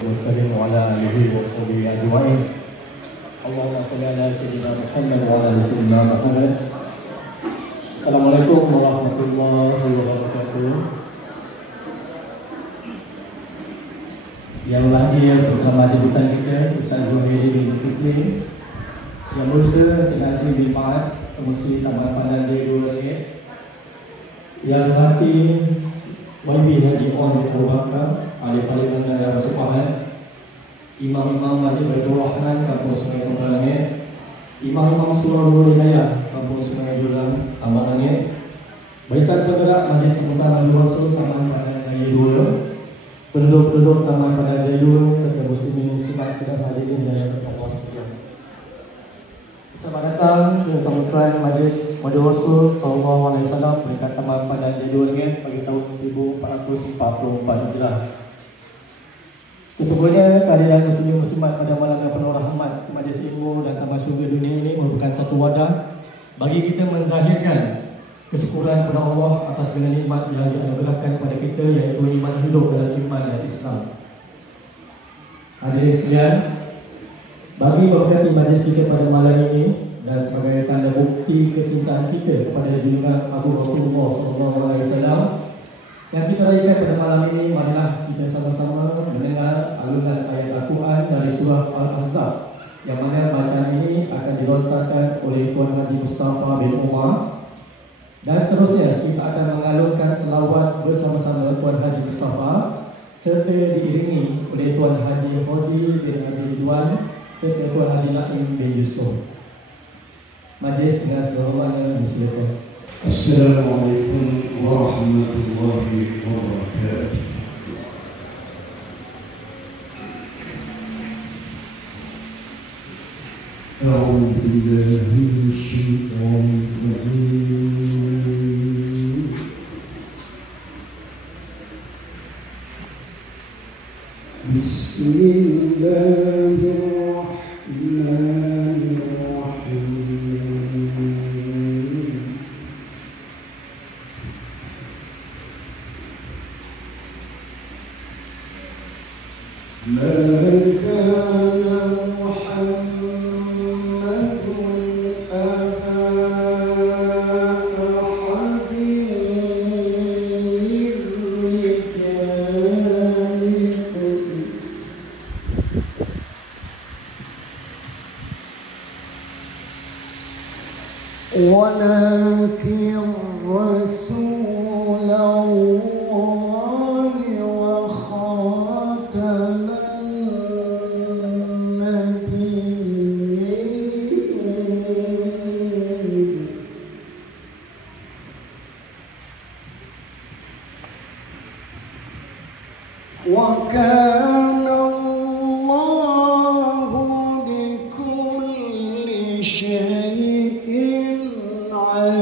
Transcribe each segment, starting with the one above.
وسلم على آله وصحبه أجمعين. اللهم صل على سيدنا محمد وعلى آل سيدنا محمد. Assalamualaikum warahmatullahi wabarakatuh. Yang lahir bersama jemputan kita Ustaz Zuhairi bin Zulkifli, Yang Musa Encik Nazri bin Fahad, Pengurusi Taman Pandan Jaya 2, Yang Hati YB Haji On bin Abu Bakar, Ahli Parlimen Daerah Batu Pahat, Imam-Imam Masjid Baitur Rahman Kampung Sungai Kembang Langit, Imam-Imam Surah Nurul Hidayah Kampung Sungai Julang Tambak Langit, Barisan Penggerak Majlis Sambutan Ahli Rasul Taman Pandan Jaya 2, penduduk-penduduk Taman Pandan Jaya 2 serta muslimin muslimat sedang hadirin dan bertakwa sekalian. Selamat datang ke sambutan Majlis Ahli Rasul sallallahu alaihi wasallam dekat Taman Pandan Jaya 2 Langit pada tahun 1444 Hijrah. Sesungguhnya kehadiran muslimin muslimat pada malam yang penuh rahmat di Majlis Ilmu dan Taman Syurga Dunia ini merupakan satu wadah bagi kita menzahirkan kesyukuran kepada Allah atas segala nikmat yang dianugerahkan kepada kita, iaitu iman hidup dalam iman dan Islam. Hadirin sekalian, bagi memberkati majlis kita pada malam ini dan sebagai tanda bukti kecintaan kita kepada junjungan Agung Rasulullah SAW, yang kita rayakan pada malam ini adalah kita sama-sama mendengar alunan ayat Al-Quran dari surah Al-Ahzab, yang mana bacaan ini akan dilontarkan oleh Tuan Haji Mustafa bin Umar, dan seterusnya kita akan mengalunkan selawat bersama-sama Tuan Haji Mustafa serta diiringi oleh Tuan Haji Hodi bin Haji Ridwan serta Tuan Haji Naim bin Yusuf. Majlis dengan sehormatnya disilakan. Assalamualaikum warahmatullahi wabarakatuh. A'udzu billahi minasyaitonir rajim. Bismillahirrahmanirrahim. ولكن رسول الله وخاتم النبيين وكان الله بكل شيء عليم.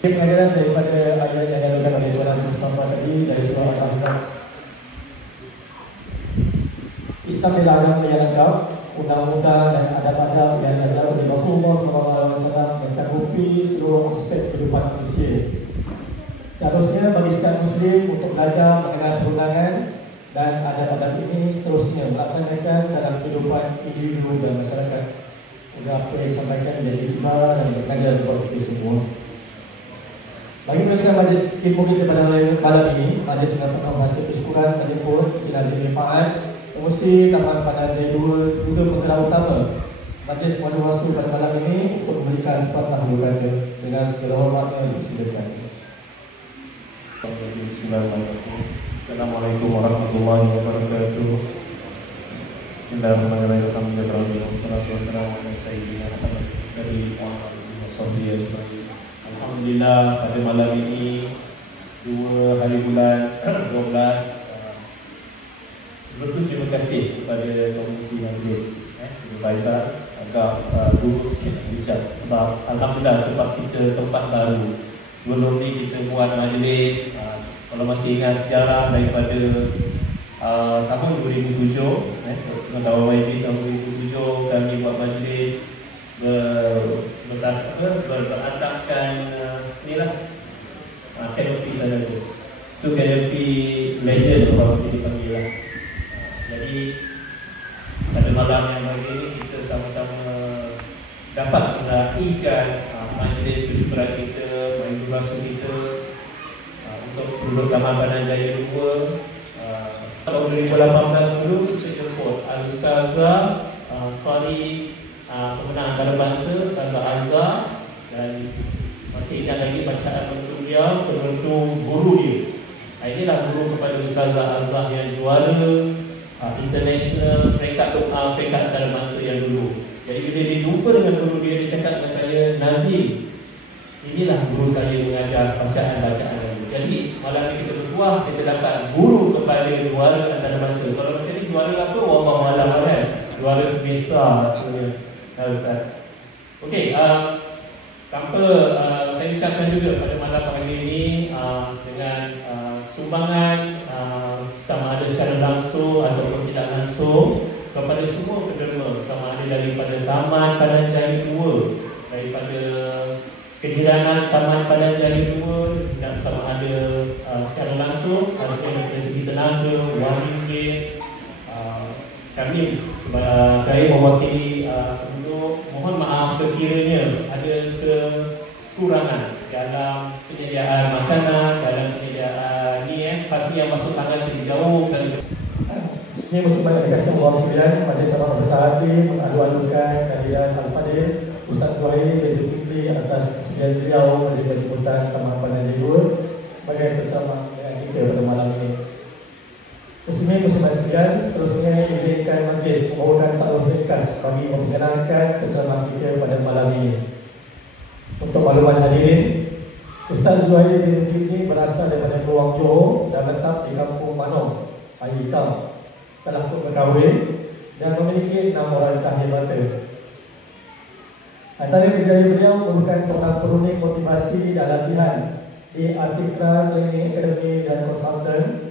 Pengajaran daripada ayat yang dilakukan oleh Tuan Mustafa tadi dari surah Al-Ahzab. Islam adalah agama yang lengkap, undang-undang dan adab-adab yang diajar oleh Rasulullah SAW mencakupi seluruh aspek kehidupan manusia. Seharusnya bagi setiap Muslim untuk belajar mengenal perundangan dan adab-adab ini seterusnya melaksanakan dalam kehidupan individu dan masyarakat. Agar apa yang disampaikan menjadi iktibar dan berkajar buat kita semua. Bagi meneruskan majlis ilmu kita pada malam ini, majlis dengan penuh hasil kesyukuran menjemput Encik Nazim bin Fahad, Pengurusi Taman Padang Jaya 2 juga penggerak utama majlis Muadu Rasul pada malam ini untuk memberikan sepatah berkata dengan segala hormatnya dipersilakan. Bismillahirrahmanirrahim. Assalamualaikum warahmatullahi wabarakatuh. Bismillahirrahmanirrahim. Wassalatu wassalamu ala sayyidina Muhammad Alhamdulillah, pada malam ini 2 hari bulan 12. Sebelum itu terima kasih kepada Komisi Majlis Cik Faizal agak dulu sikit bincang. Alhamdulillah sebab kita tempat baru. Sebelum ni kita buat majlis, kalau masih ingat sejarah daripada tahun 2007, tahun YB tahun 2007 kami buat majlis beratapkan inilah kanopi sana tu. Itu kanopi legend kalau mesti dipanggil lah. Jadi pada malam yang hari ini kita sama-sama dapat meraihkan majlis kesyukuran kita, majlis rasul kita untuk penduduk Taman Padang Jaya 2. Tahun 2018 dulu kita jemput Al-Ustazah Qari pemenang antarabangsa Ustazah Azza, dan masih ingat lagi bacaan untuk dia sebelum guru dia. Inilah guru kepada Ustazah Azza yang juara international peringkat antarabangsa yang dulu. Jadi bila dia jumpa dengan guru dia, dia cakap dengan saya, Nazim, inilah guru saya mengajar bacaan-bacaan ini. Jadi malam ini kita berdua, kita dapat guru kepada juara antarabangsa. Kalau macam ni juara apa? Wallahu a'lam kan? Juara semesta maksudnya. Ustaz. Okey, tanpa saya ucapkan juga pada malam hari ini dengan sumbangan sama ada secara langsung ataupun tidak langsung kepada semua penerima, sama ada daripada Taman Padang Jaya 2, daripada kejiranan Taman Padang Jaya 2, dan sama ada secara langsung dari segi tenaga, wang ringgit. Kami saya mewakili untuk mohon maaf sekiranya ada kekurangan dalam penyediaan makanan, dalam penyediaan ni pasti yang masuk tangan lebih jauh sekali. Ini musibah yang dikasih Allah sekalian, pada sama besar hati mengadu-adukan kehadiran Al-Fadil Ustaz Zuhairi bin Zulkifli atas kesudian beliau menerima jemputan Taman Padang Jaya 2 sebagai penceramah yang kita pada malam ini. Muslimin muslimat sekalian, seterusnya izinkan majlis membawakan taklif ringkas bagi memperkenalkan penceramah kita pada malam ini. Untuk makluman hadirin, Ustaz Zuhairi bin Zulkifli berasal daripada Peluang Johor dan menetap di Kampung Manong, Air Hitam. Telah pun berkahwin dan memiliki 6 orang cahaya mata. Antara kerjaya beliau merupakan seorang perunding motivasi dan latihan di Artikra Training Academy dan Konsultan.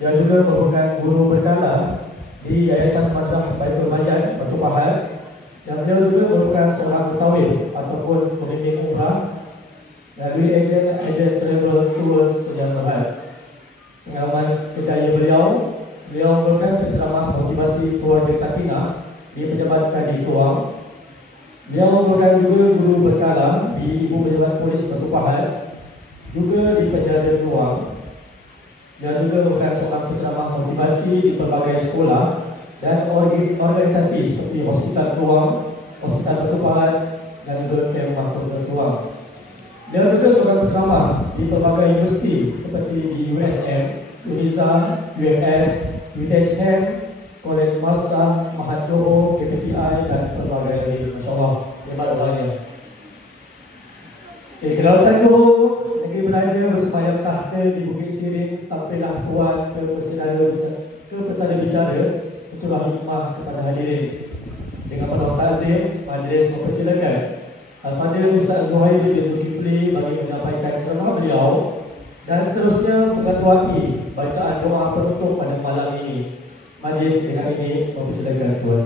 Dia juga merupakan guru berkala di Yayasan Madrasah Baitul Mayan Batu Pahat, dan beliau juga merupakan seorang mutawif ataupun pemimpin umrah melalui agen travel tours yang berhad. Pengalaman kerjaya beliau merupakan penceramah motivasi keluarga Sakinah di Pejabat Kadi Keluang. Beliau merupakan juga guru berkala di Ibu Pejabat Polis Batu Pahat, juga di Penjara Keluang, dan juga merupakan seorang penceramah motivasi di berbagai sekolah dan organisasi seperti Hospital Keluang, Hospital Batu Pahat, dan juga Kemah Keluang. Beliau juga seorang penceramah di berbagai universiti seperti di USM, UNISA, UMS, UTHM, College Master, Mahat Johor, KTPI, dan berbagai lagi. Masya Allah, hebat banyak. Kedaulatan Johor, negeri belajar bersemayam tahta di Bukit Siring, tampillah puan ke pesada bicara, itulah hikmah kepada hadirin. Dengan penuh takzim, majlis mempersilakan Al-Fadil Ustaz Zuhairi bin Zulkifli bagi menyampaikan ceramah beliau, dan seterusnya mengetuai bacaan doa penutup pada malam ini. Majlis dengan ini mempersilakan Tuan.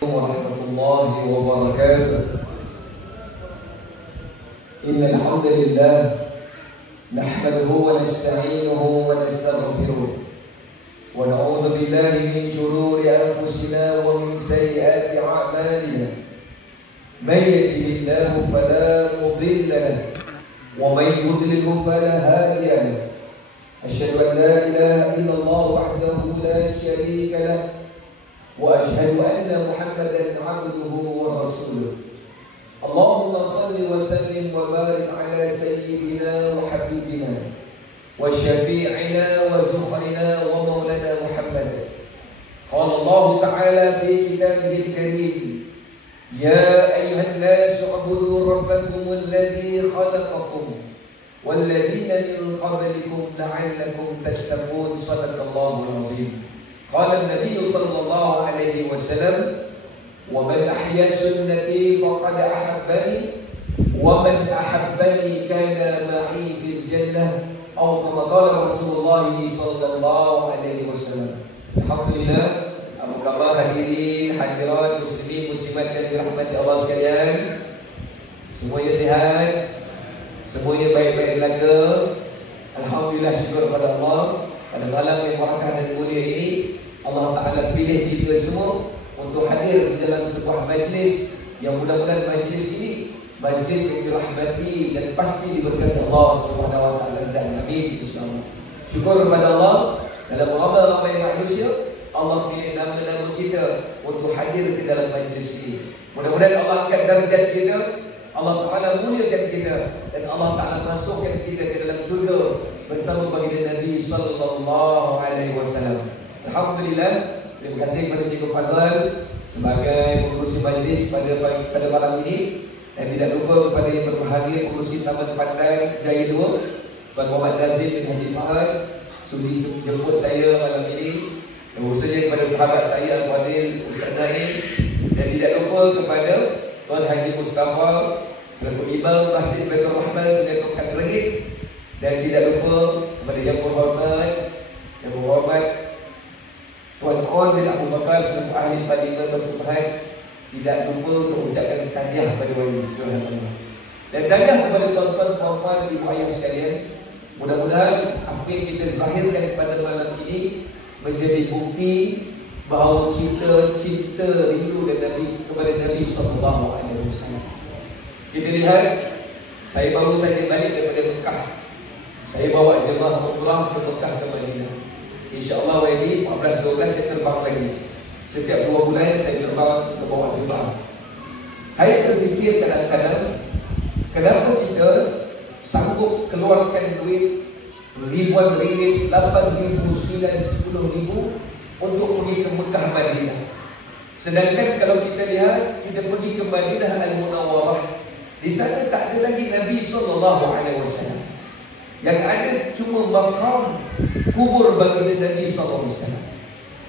Warahmatullahi wabarakatuh. إن الحمد لله نحمده ونستعينه ونستغفره ونعوذ بالله من شرور أنفسنا ومن سيئات أعمالنا من يهده الله فلا مضل له ومن يضلله فلا هادي له أشهد أن لا إله إلا الله وحده لا شريك له وأشهد أن محمدا عبده ورسوله اللهم صل وسلم وبارك على سيدنا وحبيبنا وشفيعنا وزخرنا ومولانا محمد. قال الله تعالى في كتابه الكريم: يا أيها الناس اعبدوا ربكم الذي خلقكم والذين من قبلكم لعلكم تتقون. صدق الله العظيم. قال النبي صلى الله عليه وسلم: ومن أحيا سنتي فقد أحبني ومن أحبني كان معي في الجنة أو كما قال رسول الله صلى الله عليه وسلم. Alhamdulillah, apa khabar hadirin hadirat muslimin muslimat yang dirahmati Allah sekalian? Semuanya sehat, semuanya baik-baik belaga. Alhamdulillah, syukur kepada Allah. Pada malam yang barakah dan mulia ini, Allah Ta'ala pilih kita semua untuk hadir di dalam sebuah majlis yang mudah-mudahan majlis ini majlis yang dirahmati dan pasti diberkati Allah Subhanahu wa taala dan amin insyaallah. Syukur kepada Allah dalam ramai-ramai manusia Allah pilih nama-nama kita untuk hadir di dalam majlis ini. Mudah-mudahan Allah angkat darjat kita, Allah Taala muliakan kita dan Allah Taala masukkan kita ke dalam syurga bersama baginda Nabi sallallahu alaihi wasallam. Alhamdulillah. Terima kasih kepada Cikgu Fazal sebagai pengurusi majlis pada malam ini, dan tidak lupa kepada yang berbahagia pengurusi Taman Pandan Jaya 2 Tuan Muhammad Nazim bin Haji Fahad sudi jemput saya malam ini, dan khususnya kepada sahabat saya Al-Fadil Ustaz Naim, dan tidak lupa kepada Tuan Haji Mustafa selaku Imam Masjid Baitur Rahman Sungai Kokat Regit, dan tidak lupa kepada yang berhormat Tuan On bin Abu Bakar selaku ahli parlimen bertuhan. Tidak lupa untuk mengucapkan tahniah kepada wali subhanallah. Dan tahniah kepada tuan-tuan, puan-puan, ibu ayah sekalian. Mudah-mudahan apa yang kita zahirkan pada malam ini menjadi bukti bahawa kita cinta rindu dan Nabi kepada Nabi sallallahu alaihi wasallam. Kita lihat, saya baru saja balik daripada Mekah. Saya bawa jemaah umrah ke Mekah ke Madinah. InsyaAllah WD 14-12 saya terbang lagi. Setiap 2 bulan saya terbang untuk bawa jemaah. Saya terfikir kadang-kadang, kenapa kita sanggup keluarkan duit ribuan ringgit, 8,000, 9,000, 10,000 untuk pergi ke Mekah Madinah. Sedangkan kalau kita lihat, kita pergi ke Madinah Al-Munawwarah, di sana tak ada lagi Nabi SAW. Yang ada cuma makam kubur baginda Nabi SAW.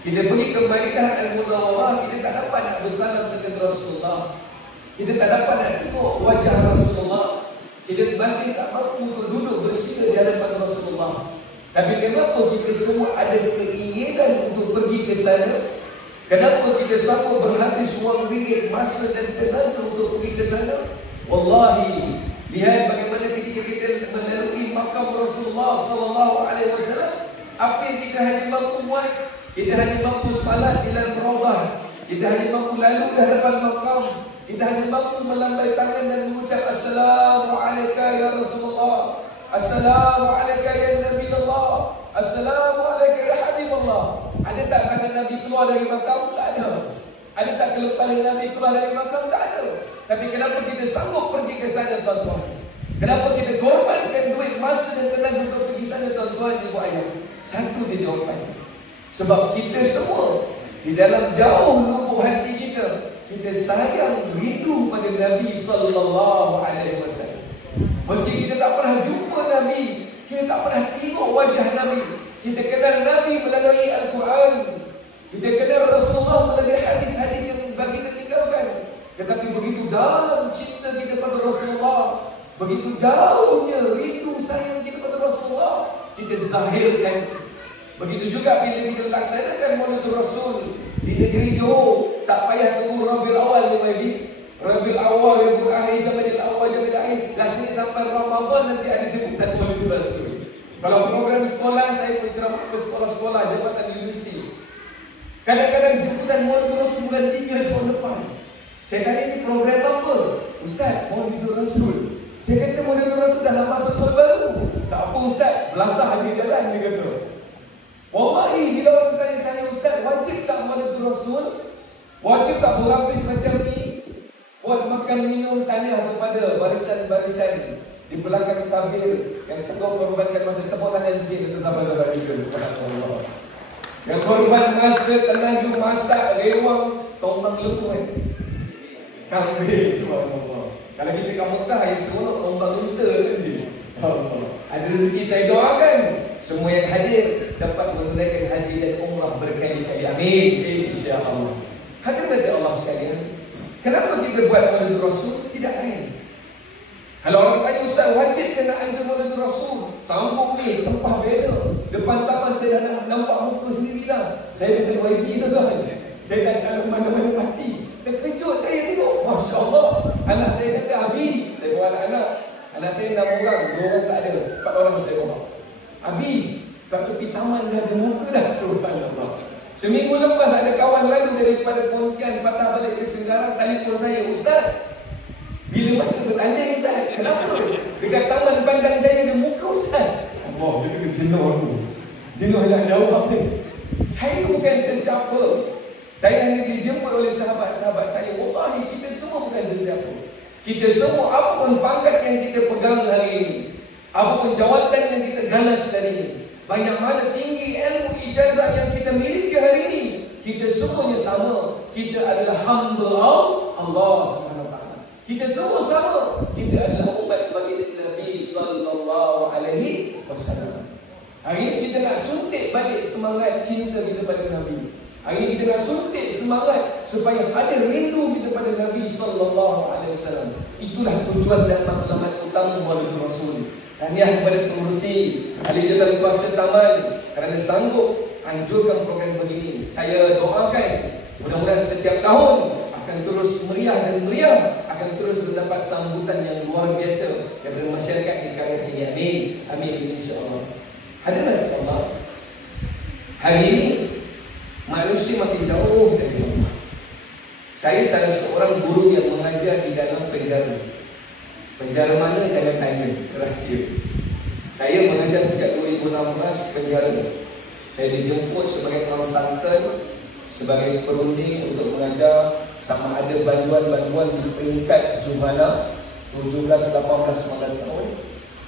Kita pergi ke Madinah Al-Munawwarah, kita tak dapat nak bersalam dengan Rasulullah. Kita tak dapat nak tengok wajah Rasulullah. Kita masih tak mampu untuk duduk bersila di hadapan Rasulullah. Tapi kenapa kita semua ada keinginan untuk pergi ke sana? Kenapa kita sanggup berhabis wang ringgit, masa dan tenaga untuk pergi ke sana? Wallahi, lihat bagaimana ketika kita melalui makam Rasulullah sallallahu alaihi wasallam, apa yang kita hanya mampu buat, kita hanya mampu salat di dalam raudhah, kita hanya mampu lalu di hadapan makam, kita hanya mampu melambai tangan dan mengucap Assalamualaikum ya Rasulullah, Assalamualaikum ya Nabi Allah, Assalamualaikum ya Habibullah. Ada tak tangan Nabi keluar dari makam? Tak ada. Ada tak kepala Nabi keluar dari makam? Tak ada. Tapi kenapa kita sanggup pergi ke sana, tuan-tuan? Kenapa kita korbankan duit, masa dan tenaga untuk pergi sana, tuan-tuan, ibu ayah? Satu je jawapannya. Sebab kita semua di dalam jauh lubuk hati kita, kita sayang, rindu pada Nabi sallallahu alaihi wasallam. Meski kita tak pernah jumpa Nabi, kita tak pernah tengok wajah Nabi, kita kenal Nabi melalui Al-Quran, kita kenal Rasulullah melalui hadis-hadis yang baginda tinggalkan. Tetapi begitu dalam cinta kita pada Rasulullah, begitu jauhnya rindu sayang kita pada Rasulullah, kita zahirkan. Begitu juga bila kita laksanakan Maulatul Rasul di negeri Johor, tak payah tunggu Rabiul Awal ni lagi. Rabiul Awal, Rabiul Akhir, Jamadil Awal, Jamadil Akhir. Rasanya sampai Ramadan nanti ada jemputan Maulid Rasul. Kalau program sekolah, saya pun ceramah ke sekolah-sekolah, jabatan universiti. Kadang-kadang jemputan Maulid Rasul bulan 3 tahun depan. Saya tanya, ini program apa? Ustaz, Maulid Rasul. Saya kata Maulid Rasul dah masuk tahun baru. Tak apa Ustaz, belasah haji jalan, dia kata. Wallahi, bila orang tanya saya, Ustaz, wajib tak Maulid Rasul? Wajib tak berhabis macam ni? Buat makan minum, tanya kepada barisan-barisan di belakang tabir yang sedang korbankan masa, tepuk tangan sikit untuk sahabat-sahabat Islam. Subhanallah. Yang korban masa, tenaga masak, rewang, tombang lepuan, kambing, subhanallah. Kalau kita kat Mekah, yang semua tombang unta tadi. Ada rezeki, saya doakan semua yang hadir dapat menggunakan haji dan umrah berkali-kali. Amin, insya-Allah. Hadirin Allah sekalian, kenapa kita buat Maulid Rasul? Tidak lain. Kalau orang tanya, Ustaz, wajib kena ada Maulid Rasul? Sambung ni, tempah beda. Depan taman saya dah nampak muka sendiri dah. Saya bukan YB tu kan. Saya tak selalu mana-mana mati. Terkejut saya tengok. Masya Allah. Anak saya kata, Abi. Saya bawa anak-anak. Anak saya 6 orang. 2 orang tak ada. 4 orang saya bawa. Abi, kat tepi taman dah ada muka dah. Subhanallah. Seminggu lepas ada kawan lalu daripada Pontian patah balik ke Senggarang, telefon saya, Ustaz, bila masa bertanding Ustaz, kenapa? Dekat taman Bandang Jaya ada muka Ustaz. Allah, saya kena jenuh tu. Jenuh nak jawab ni. Saya bukan sesiapa. Saya hanya dijemput oleh sahabat-sahabat saya. Wallahi, kita semua bukan sesiapa. Kita semua, apapun pangkat yang kita pegang hari ini, apapun jawatan yang kita ganas hari ini, banyak mana tinggi ilmu ijazah yang kita miliki hari ini, kita semuanya sama. Kita adalah hamba Allah SWT. Kita semua sama. Kita adalah umat baginda Nabi sallallahu alaihi wasallam. Hari ini kita nak suntik balik semangat cinta kita pada Nabi. Hari ini kita nak suntik semangat supaya ada rindu kita pada Nabi sallallahu alaihi wasallam. Itulah tujuan dan matlamat utama Maulid Rasul. Tahniah kepada pengurusi ahli jalan kuasa taman kerana sanggup anjurkan program begini. Saya doakan mudah-mudahan setiap tahun akan terus meriah dan meriah, akan terus mendapat sambutan yang luar biasa daripada masyarakat di karya ini. Amin. Amin, insya-Allah. Hadirin Allah, hari ini manusia makin jauh dari Allah. Saya salah seorang guru yang mengajar di dalam penjara. Penjara mana jangan tanya, rahsia. Saya mengajar sejak 2016 penjara. Saya dijemput sebagai konsultan, sebagai perunding untuk mengajar, sama ada bantuan-bantuan di peringkat juhala 17, 18, 19 tahun,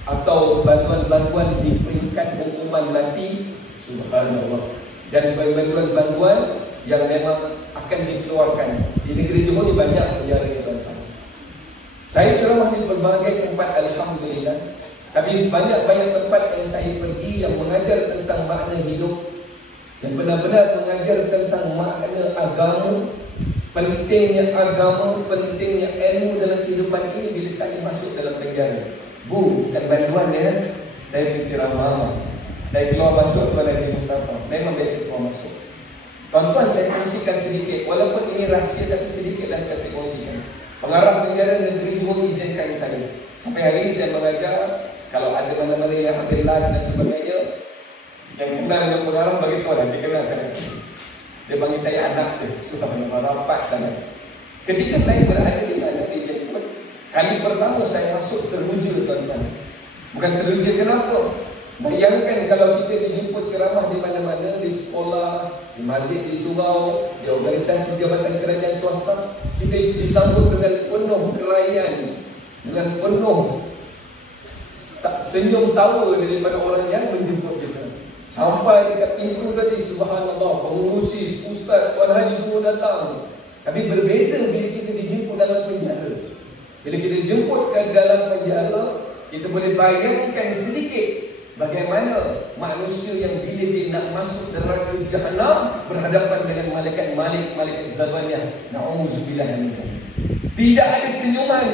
atau bantuan-bantuan di peringkat hukuman mati, subhanallah, dan bantuan-bantuan yang memang akan dikeluarkan. Di negeri Johor ni banyak penjara yang tuan-tuan. Saya ceramah di berbagai tempat, alhamdulillah. Tapi banyak-banyak tempat yang saya pergi yang mengajar tentang makna hidup, yang benar-benar mengajar tentang makna agama, pentingnya agama, pentingnya ilmu dalam kehidupan ini. Bila saya masuk dalam penjara, Bu, bukan bantuan ya, saya berceramah. Saya keluar masuk Tuan Haji Mustafa. Memang biasa keluar masuk. Tuan-tuan, saya kongsikan sedikit, walaupun ini rahsia tapi sedikitlah saya kongsikan. Pengarah penjara negeri Johor izinkan saya. Sampai hari ini saya mengajar. Kalau ada mana-mana yang ambil live dan sebagainya, yang kenal dengan pengarah bagi tahu dah, dia kenal saya. Dia panggil saya anak dia, sudah rapat sana. Ketika saya berada di sana, dia jemput. Kali pertama saya masuk teruja, tuan-tuan. Bukan teruja kenapa? Bayangkan kalau kita dijemput ceramah di mana-mana, di sekolah, di masjid, di surau, di organisasi jabatan kerajaan swasta, kita disambut dengan penuh keraian, dengan penuh senyum tawa daripada orang yang menjemput kita. Sampai dekat pintu tadi, subhanallah, pengurusi, ustaz, Tuan Haji semua datang. Tapi berbeza bila kita dijemput dalam penjara. Bila kita jemput ke dalam penjara, kita boleh bayangkan sedikit bagaimana manusia yang bila dia nak masuk neraka Jahannam berhadapan dengan malaikat Zabaniyah. Na'udzubillah min dzalik. Tidak ada senyuman.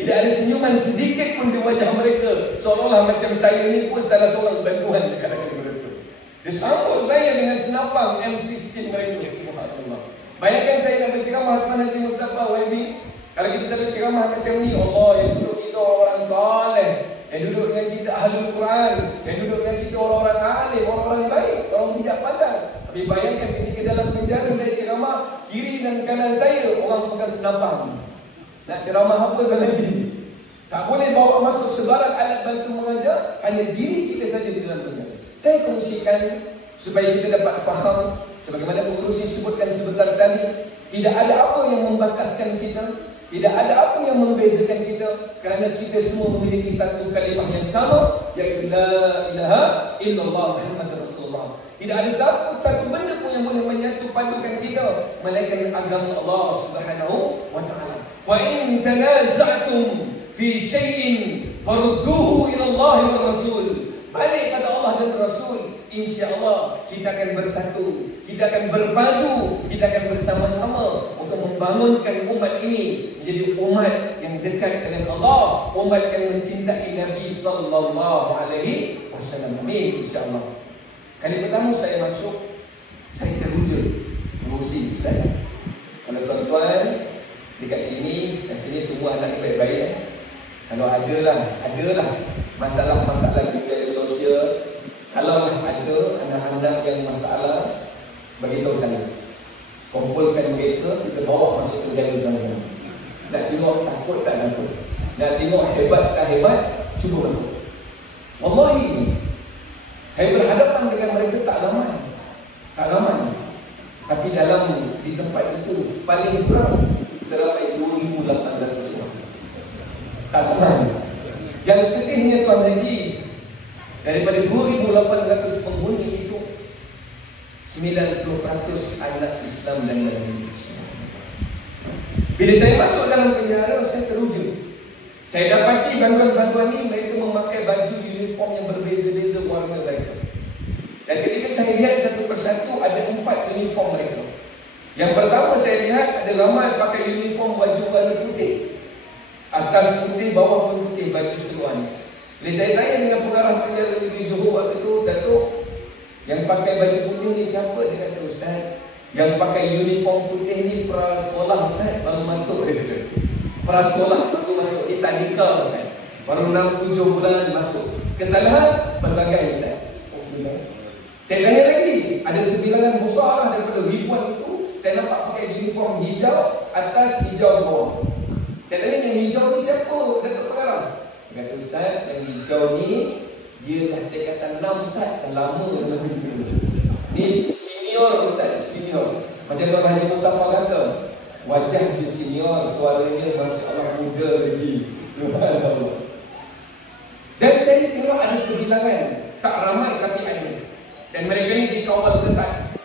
Tidak ada senyuman sedikit pun di wajah mereka. Seolah-olah macam saya ini pun salah seorang bantuan dekat mereka. Dia sambut saya dengan senapang M16 mereka. Subhanallah. Bayangkan saya nak berceramah Tuan Haji Mustafa YB. Kalau kita selalu ceramah macam ni, Allah yang duduk kita orang soleh, yang duduk dengan kita ahlul Quran, yang duduk dengan kita orang-orang alim, orang-orang baik, orang bijak pandai. Tapi bayangkan ketika dalam penjara saya ceramah, kiri dan kanan saya orang pegang senapang. Nak ceramah apa kan lagi? Tak boleh bawa masuk sebarang alat bantu mengajar, hanya diri kita saja di dalam penjara. Saya kongsikan supaya kita dapat faham, sebagaimana pengurusi sebutkan sebentar tadi, tidak ada apa yang membakaskan kita, tidak ada apa yang membezakan kita, kerana kita semua memiliki satu kalimah yang sama, iaitu la ilaha illallah Muhammad Rasulullah. Tidak ada satu benda pun yang boleh menyatu padukan kita melainkan agama Allah Subhanahu wa taala. Fa in tanaza'tum fi syai'in farudduhu ila Allah wa Rasul. Balik pada Allah dan Rasul, insya-Allah kita akan bersatu, kita akan berpadu, kita akan bersama-sama untuk membangunkan umat ini menjadi umat yang dekat dengan Allah, umat yang mencintai Nabi sallallahu alaihi wasallam. Amin, insya-Allah. Kali pertama saya masuk, saya teruja mengurusi Ustaz. Kalau tuan-tuan dekat sini, kat sini semua anak baik-baik. Kalau adalah masalah-masalah di media sosial, kalau ada anak-anak yang masalah, beritahu saya. Kumpulkan mereka, kita bawa masuk penjara sama-sama. Nak tengok takut tak takut, nak tengok hebat tak hebat, cuba masuk. Wallahi, saya berhadapan dengan mereka tak ramai. Tapi di tempat itu paling kurang seramai 2,800 orang. Tak ramai. Yang sedihnya Tuan Haji, daripada 2,800 penghuni itu 90% anak Islam dan Indonesia. Bila saya masuk dalam penjara, saya teruja. Saya dapati bantuan-bantuan ini mereka memakai baju uniform yang berbeza-beza warna mereka. Dan ketika saya lihat satu persatu, ada 4 uniform mereka. Yang pertama saya lihat ada ramai pakai uniform baju warna putih. Atas putih, bawah pun putih, baju seluarnya. Bila saya tanya dengan pengarah penjara di Johor waktu itu, Datuk, yang pakai baju putih ni siapa? Dia kata, Ustaz, yang pakai uniform putih ni prasekolah Ustaz, baru masuk. Dia kata, prasekolah baru masuk, kita nikah Ustaz, baru 6-7 bulan masuk. Kesalahan berbagai Ustaz. Okey, saya tanya lagi, ada sebilangan besar lah daripada ribuan itu, saya nampak pakai uniform hijau atas, hijau bawah. Saya tanya yang hijau ni siapa? Datuk pengarah. Dia kata, Ustaz, yang hijau ni dia dah tingkatan 6 Ustaz, dah lama dalam hidup ni. Ni senior Ustaz, senior. Macam Tuan Haji Mustafa kata, wajah dia senior, suaranya Masya Allah muda lagi. Subhanallah. Dan saya tengok ada sebilangan, tak ramai tapi ada. Dan mereka ni dikawal ketat.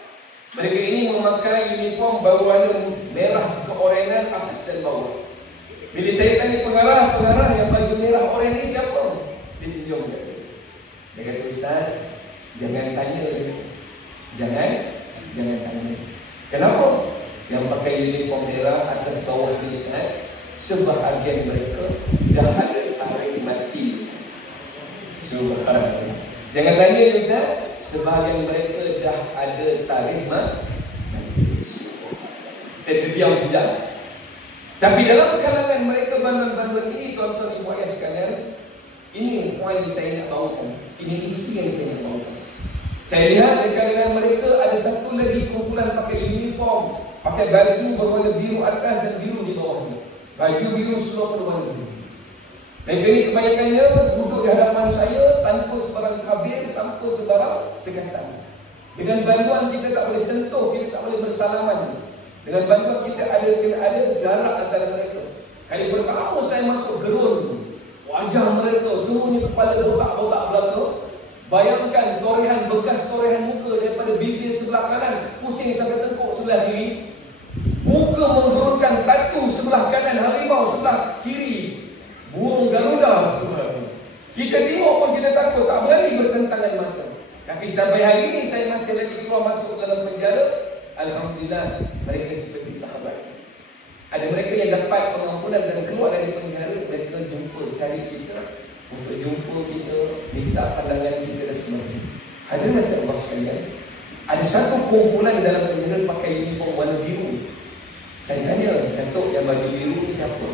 Mereka ini memakai uniform berwarna merah keorangan atas dan bawah. Bila saya tanya pengarah yang baju merah orang ni siapa? Dia senyum kat saya. Dia kata, Ustaz, jangan tanya. Jangan tanya. Kenapa? Yang pakai uniform merah atas bawah ni Ustaz, sebahagian mereka dah ada tarikh mati Ustaz. Subhanallah. Jangan tanya Ustaz, sebahagian mereka dah ada tarikh mati. Saya terdiam sekejap. Tapi dalam kalangan mereka bantuan-bantuan ini, tuan-tuan ibu ayah sekalian, ini poin saya nak bawakan. Ini isi yang saya nak bawakan. Saya lihat di kalangan mereka ada satu lagi kumpulan pakai uniform, pakai baju berwarna biru atas dan biru di bawahnya. Baju biru seluruh berwarna biru. Mereka ini kebanyakannya duduk di hadapan saya tanpa sebarang kabir, tanpa sebarang sekatan. Dengan bantuan kita tak boleh sentuh, kita tak boleh bersalaman. Dengan bantuan kita kena ada jarak antara mereka. Kali pertama saya masuk gerun, wajah mereka semuanya kepala botak-botak belaka. Bayangkan torehan, bekas torehan muka daripada bibir sebelah kanan pusing sampai tengkuk sebelah kiri. Muka menurunkan tatu sebelah kanan harimau, sebelah kiri burung garuda semua. Kita tengok pun kita takut, tak berani bertentangan mata. Tapi sampai hari ini saya masih lagi keluar masuk dalam penjara. Alhamdulillah, mereka seperti sahabat. Ada mereka yang dapat pengampunan dan keluar dari penjara, mereka jumpa, cari kita untuk jumpa kita, minta pandangan kita dan sebagainya. Ada macam Allah sekalian, ada satu kumpulan dalam penjara pakai uniform warna biru. Saya tanya, Datuk yang baju biru ni siapa?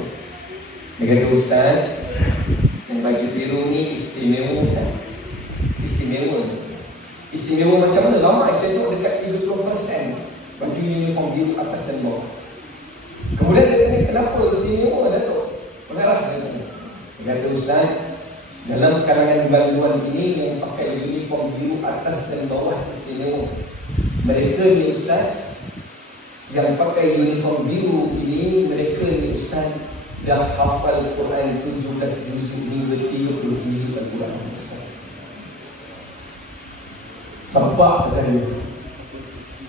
Dia kata, Ustaz, yang baju biru ni istimewa Ustaz. Istimewa. Istimewa macam mana? Ramai saya tengok dekat 30% baju uniform biru atas dan bawah. Kemudian saya tanya, kenapa istimewa Datuk? Pengarah dia kata, Ustaz, dalam kalangan bantuan ini yang pakai uniform biru atas dan bawah istimewa. Mereka ni Ustaz, yang pakai uniform biru ini, mereka ni Ustaz dah hafal Quran 17 juzuk hingga 30 juzuk Al-Quran Ustaz. Sebab saya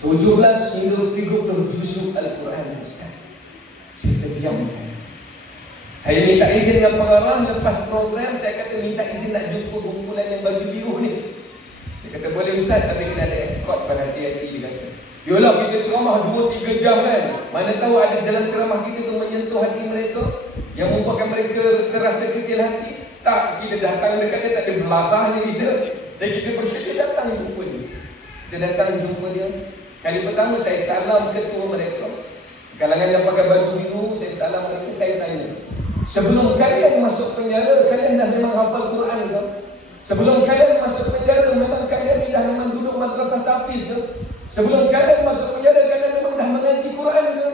17 hingga 30 juzuk Al-Quran Ustaz. Saya terdiamkan. Saya minta izin dengan pengarah lepas program. Saya kata minta izin nak jumpa kumpulan yang baju biru ni. Dia kata boleh Ustaz, tapi kena ada escort, berhati-hati. Dia kata, yolah kita ceramah 2-3 jam kan, mana tahu ada dalam ceramah kita tu menyentuh hati mereka, yang membuatkan mereka terasa kecil hati. Tak, kita datang dekat dia tak ada belasahnya kita. Dan kita bersedia datang jumpa dia. Kita datang jumpa dia. Kali pertama saya salam ketua mereka, kalangan yang pakai baju biru. Saya salam mereka, saya tanya, sebelum kalian masuk penjara, kalian dah memang hafal Quran ke? Sebelum kalian masuk penjara, memang kalian dah memang duduk madrasah tahfiz ke? Sebelum kalian masuk penjara, kalian memang dah mengaji Quran ke?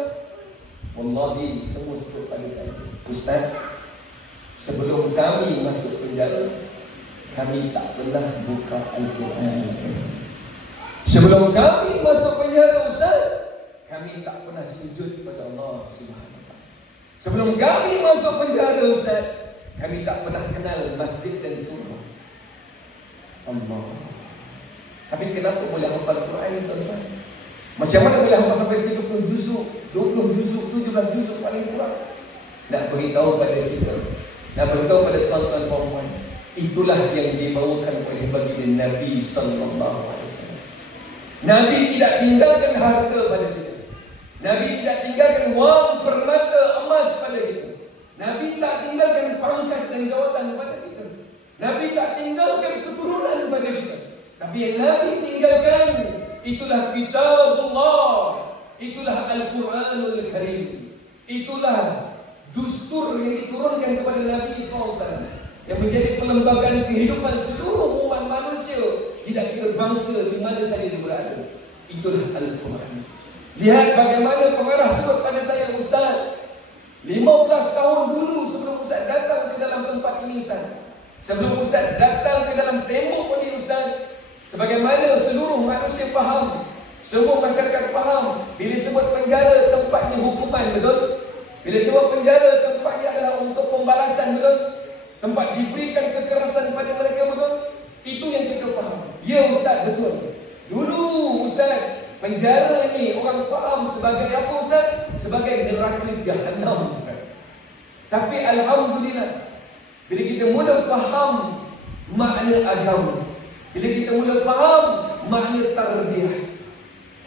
Wallahi, semua sebut pada saya, Ustaz, sebelum kami masuk penjara, kami tak pernah buka Al-Quran. Sebelum kami masuk penjara, Ustaz, kami tak pernah sujud kepada Allah Subhanahu. Sebelum kami masuk penjara, Ustaz, kami tak pernah kenal masjid dan surah. Allah. Tapi kenapa boleh hafal Quran, tuan-tuan? Macam mana boleh hafal sampai 30 juzuk, 20 juzuk, 17 juzuk paling kurang? Nak beritahu pada kita, nak beritahu pada tuan-tuan puan-puan, itulah yang dibawakan oleh baginda Nabi sallallahu alaihi wasallam. Nabi tidak tinggalkan harta pada kita. Nabi tidak tinggalkan wang, permata, emas pada kita. Nabi tak tinggalkan pangkat dan jawatan pada kita. Nabi tak tinggalkan keturunan pada kita. Tapi yang Nabi tinggalkan, itulah kitabullah, itulah Al-Quranul Karim, itulah dustur yang diturunkan kepada Nabi SAW, yang menjadi pelembagaan kehidupan seluruh umat manusia, tidak kira bangsa di mana saja dia berada. Itulah Al-Quran. Lihat bagaimana pengarah sebut pada saya, Ustaz, 15 tahun dulu sebelum Ustaz datang ke dalam tempat ini, Ustaz, sebelum Ustaz datang ke dalam tembok ini, Ustaz, sebagaimana seluruh manusia faham, semua masyarakat faham, bila sebut penjara tempatnya hukuman, betul? Bila sebut penjara tempatnya adalah untuk pembalasan, betul? Tempat diberikan kekerasan pada mereka, betul? Itu yang kita faham. Ya Ustaz, betul. Dulu Ustaz, penjara ini orang faham sebagai apa, Ustaz? Sebagai neraka Jahannam, Ustaz. Tapi alhamdulillah, bila kita mula faham makna agama, bila kita mula faham makna tarbiyah,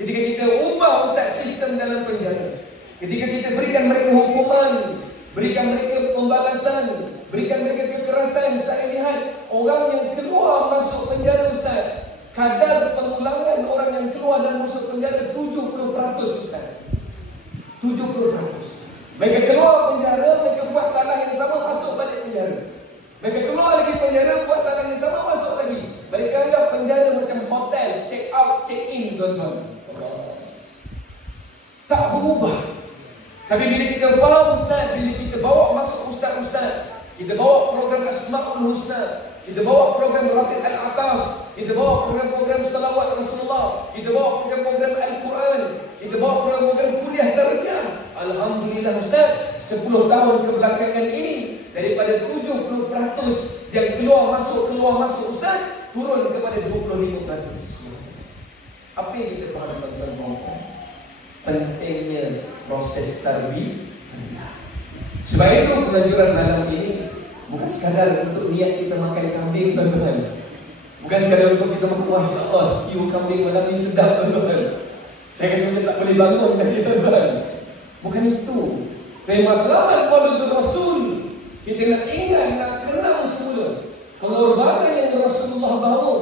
ketika kita ubah, Ustaz, sistem dalam penjara, ketika kita berikan mereka hukuman, berikan mereka pembalasan, berikan mereka kekerasan, saya lihat orang yang keluar masuk penjara, Ustaz, kadar pengulangan orang yang keluar dan masuk penjara 70%, Ustaz. 70%. Mereka keluar penjara, mereka buat salah yang sama, masuk balik penjara. Mereka keluar lagi penjara, buat salah yang sama, masuk lagi. Mereka anggap penjara macam hotel, check out, check in, tuan-tuan. Tak berubah. Tapi bila kita faham, Ustaz, bila kita bawa masuk ustaz-ustaz, kita bawa program Asma'ul Husna, kita bawa program Ratib Al-Atas, kita bawa program-program Salawat Rasulullah, kita bawa program-program Al-Quran, kita bawa program-program kuliah tarbiyah. Alhamdulillah, Ustaz, 10 tahun kebelakangan ini, daripada 70% yang keluar masuk, Ustaz, turun kepada 25%. Apa yang kita faham, tuan-tuan? Pentingnya proses tarbiyah. Sebab itu pengajuran malam ini bukan sekadar untuk niat kita makan kambing, tuan-tuan. Bukan sekadar untuk kita makan, Masya Allah, stew kambing malam ini sedap, tuan-tuan. Saya rasa kita tak boleh bangun tadi, tuan-tuan. Bukan itu. Tema teladan Maulid Rasul, kita nak ingat, nak kenang semula pengorbanan yang Rasulullah bawa,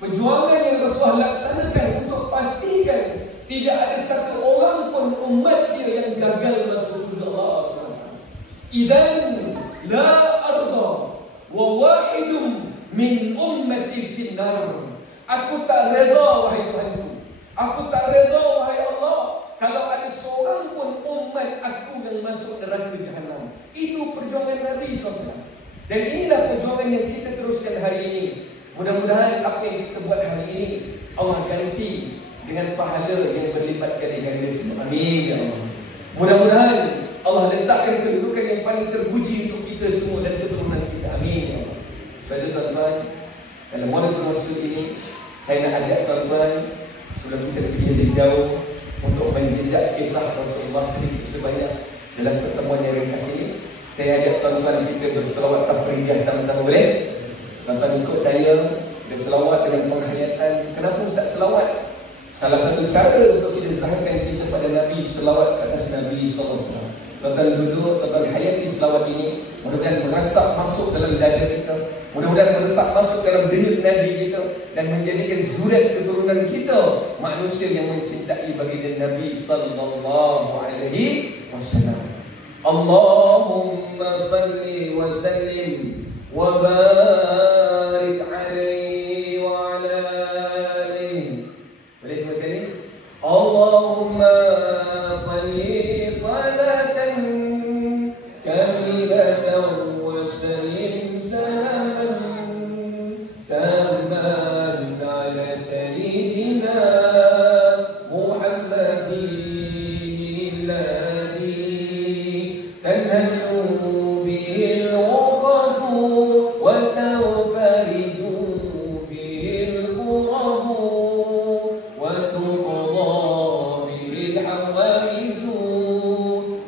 perjuangan yang Rasulullah laksanakan untuk pastikan Tidak ada satu orang pun umat dia yang gagal masuk surga Allah SWT. Idzan la arda wa wahidun min ummati finnar. Aku tak reda wahai Tuhanku. Aku tak reda wahai Allah kalau ada seorang pun umat aku yang masuk neraka jahanam. Itu perjuangan Nabi SAW. Dan inilah perjuangan yang kita teruskan hari ini. Mudah-mudahan apa yang kita buat hari ini Allah ganti dengan pahala yang berlipat kali ganda semua. Amin ya Allah. Mudah-mudahan Allah letakkan kedudukan yang paling terpuji untuk kita semua dan keturunan kita. Amin ya Allah. Saudara tuan-tuan, dalam waktu masa ini saya nak ajak tuan-tuan sebelum kita pergi lebih jauh untuk menjejak kisah Rasulullah sedikit sebanyak dalam pertemuan yang ringkas ini. Saya ajak tuan-tuan kita berselawat tafrijah sama-sama, boleh? Tuan-tuan ikut saya berselawat dengan penghayatan. Kenapa Ustaz selawat? Salah satu cara untuk kita zahirkan cinta pada Nabi, selawat atas Nabi SAW. Tuan-tuan duduk, tuan-tuan hayati selawat ini. Mudah-mudahan meresap masuk dalam dada kita, mudah-mudahan meresap masuk dalam denyut nadi kita, dan menjadikan zuriat keturunan kita manusia yang mencintai baginda Nabi sallallahu alaihi wasallam. Allahumma salli wa sallim wa barik alaihi wa ala alihi. Boleh semua sekali? Allahumma salli salatan kamilatan wa sallim salaman tamman ala sayyidina Muhammadin alladhi tanhallu bil uqadu wa tanfariju bil qurabu wa tuqda bil hawaiju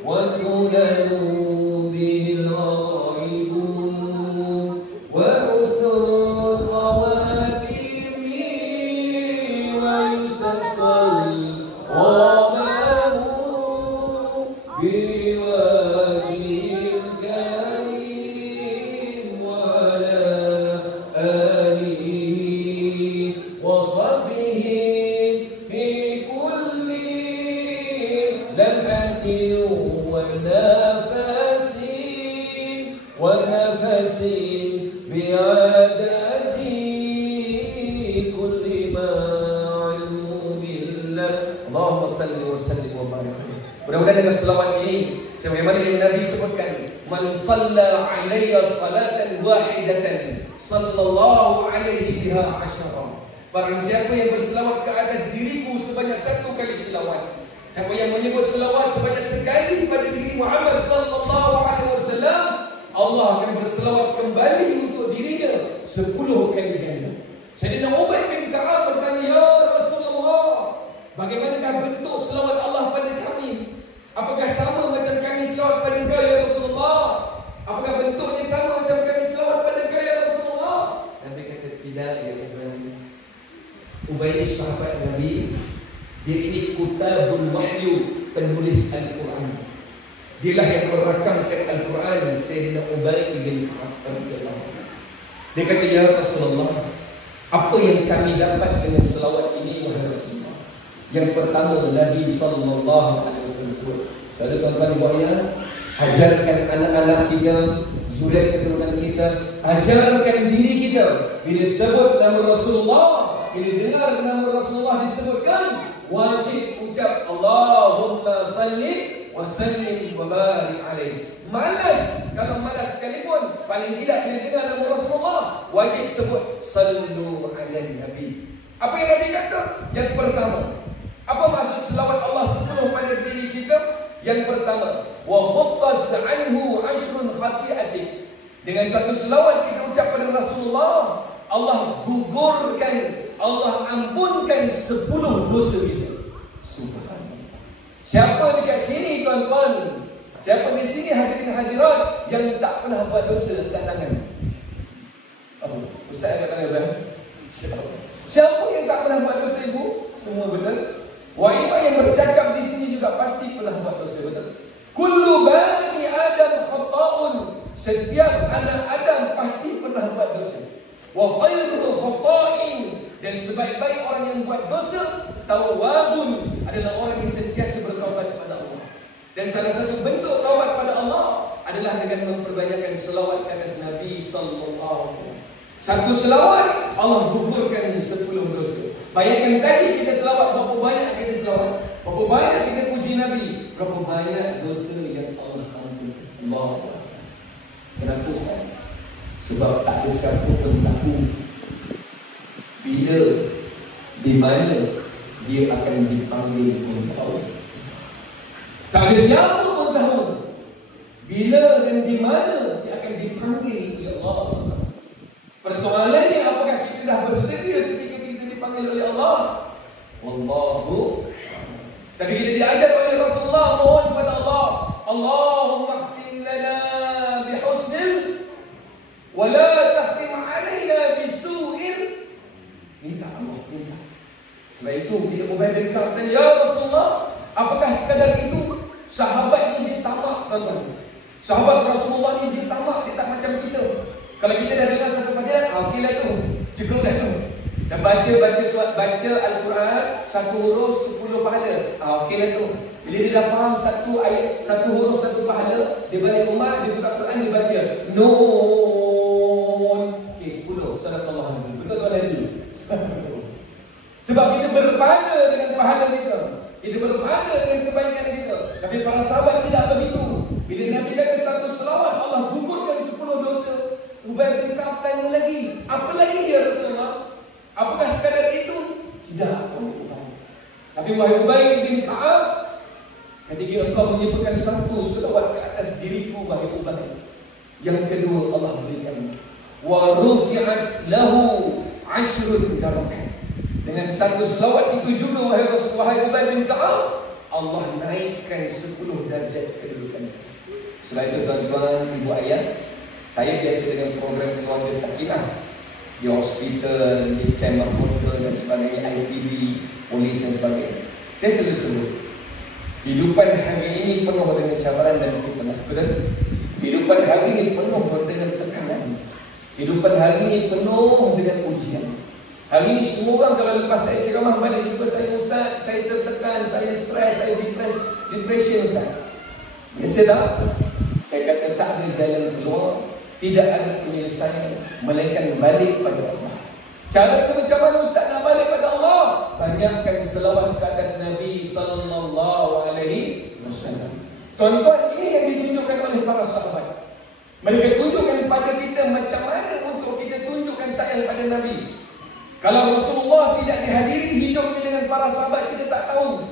wa tulanu bil ghaibu wa husnul khawatimi wa yustasqal qamahu biwajhil karim wa ala alihi wa sahbihi fi kulli lamhatin wa nafasin bi'adadi kulli ma'alum billah. Allahumma salli wa sallim wa barik alaihi. Mudah-mudahan dengan selawat ini sebagaimana yang Nabi sebutkan, man shalla alayya salatan wahidatan sallallahu alaihi biha asyara. Barang siapa yang berselawat ke atas diriku sebanyak satu kali selawat, siapa yang menyebut selawat sebanyak sekali pada diri Muhammad sallallahu alaihi wasallam, Allah akan berselawat kembali untuk dirinya 10 kali ganda. Sayyidina Ubay bin Ka'ab bertanya, ya Rasulullah, bagaimanakah bentuk selawat Allah pada kami? Apakah sama macam kami selawat pada engkau ya Rasulullah? Apakah bentuknya sama macam kami selawat pada engkau ya Rasulullah? Nabi kata, tidak ya Ubay. Ubay ini sahabat Nabi. Dia ini kutabul wahyu, penulis Al-Quran. Dialah yang merakamkan Al-Quran. Sayyidina Ubay bin Ka'ab. Dia kata, ya Rasulullah, apa yang kami dapat dengan selawat ini wahai Rasulullah? Yang pertama, Nabi sallallahu alaihi wasallam sebut, saudara tuan-tuan ibu ayah, ajarkan anak-anak kita, zuriat keturunan kita, ajarkan diri kita, bila sebut nama Rasulullah, bila dengar nama Rasulullah disebutkan, wajib ucap Allahumma salli wa sallim wa barik alaihi. Malas, kalau malas sekalipun, paling tidak bila dengar nama Rasulullah, wajib sebut sallu ala Nabi. Apa yang Nabi kata? Yang pertama, apa maksud selawat Allah 10 pada diri kita? Yang pertama, wa khattaz anhu ashrun khati'atik. Dengan satu selawat kita ucap pada Rasulullah, Allah gugurkan, Allah ampunkan 10 dosa kita. Subhanallah. Siapa dekat sini tuan-tuan? Siapa di sini hadirin hadirat yang tak pernah buat dosa? Angkat tangan. Oh, Ustaz angkat tangan Ustaz. Siapa yang tak pernah buat dosa ibu? Semua betul. Wahai yang bercakap di sini juga pasti pernah buat dosa, betul? Kullu bani Adam khata'un. Setiap anak Adam pasti pernah buat dosa. Wa khairul khata'in. Dan sebaik-baik orang yang buat dosa tawwabun adalah orang yang sentiasa bertaubat kepada Allah. Dan salah satu bentuk taubat kepada Allah adalah dengan memperbanyakkan selawat ke atas Nabi sallallahu alaihi wasallam. Satu selawat Allah gugurkan 10 dosa. Bayangkan tadi kita selawat, berapa banyak kita selawat, berapa banyak kita puji Nabi, berapa banyak dosa yang Allah ampuni. Allah. Kenapa Ustaz? Sebab tak ada siapa pun tahu bila, di mana dia akan dipanggil oleh Allah. Tak ada siapa pun tahu bila dan di mana dia akan dipanggil oleh Allah SWT. Persoalannya, apakah kita dah bersedia ketika kita dipanggil oleh Allah? Wallahu. Tapi kita diajar oleh Rasulullah, mohon kepada Allah, Allahumma khtim lana bihusnil wa la takhtim alaina bisu'in. Minta Allah, minta. Sebab itu bila Ubay bin Ka'ab tanya, ya Rasulullah, apakah sekadar itu? Sahabat ini dia tamak, tuan-tuan. Sahabat Rasulullah ini dia tamak, dia tak macam kita. Kalau kita dah dengar satu fadilat, okeylah tu, cukup dah tu. Dan baca Al-Quran, satu huruf 10 pahala, okeylah tu. Bila dia dah faham satu ayat, satu huruf 1 pahala, dia balik rumah, dia buka Quran, dia baca Nun. Okey, 10. Sadaqallahu azim. Betul tuan Haji? Sebab kita berpahala dengan pahala kita, kita berpahala dengan kebaikan kita. Tapi para sahabat tidak begitu. Bila Nabi kata satu selawat, Allah gugurkan 10 dosa. Ubay bin Ka'ab tanya lagi, apa lagi ya Rasulullah? Apakah sekadar itu? Tidak, wahai Ubay. Tapi wahai Ubay bin Ka'ab, ketika engkau menyebutkan satu selawat ke atas diriku, wahai Ubay, yang kedua Allah berikan wa rufi'at lahu 10 darajat. Dengan satu selawat itu juga wahai Rasulullah, wahai Ubay bin Ka'ab, Allah naikkan 10 darjat kedudukan. Selain itu tuan-tuan, ibu ayah, saya biasa dengan program keluarga sakinah di hospital, di kamp hospital dan sebagainya, ITV, polis dan sebagainya. Saya selalu sebut, kehidupan hari ini penuh dengan cabaran dan fitnah. Betul? Kehidupan hari ini penuh dengan tekanan. Kehidupan hari ini penuh dengan ujian. Hari ini semua orang kalau lepas saya ceramah balik jumpa saya, Ustaz, saya tertekan, saya stres, saya depression Ustaz. Biasa tak? Saya kata tak ada jalan keluar, tidak ada penyelesaian melainkan balik pada Allah. Cara itu macam mana Ustaz nak balik pada Allah? Banyakkan selawat ke atas Nabi sallallahu alaihi wasallam. Tuan-tuan, ini yang ditunjukkan oleh para sahabat. Mereka tunjukkan pada kita macam mana untuk kita tunjukkan sayang pada Nabi. Kalau Rasulullah tidak dihadiri hidupnya dengan para sahabat, kita tak tahu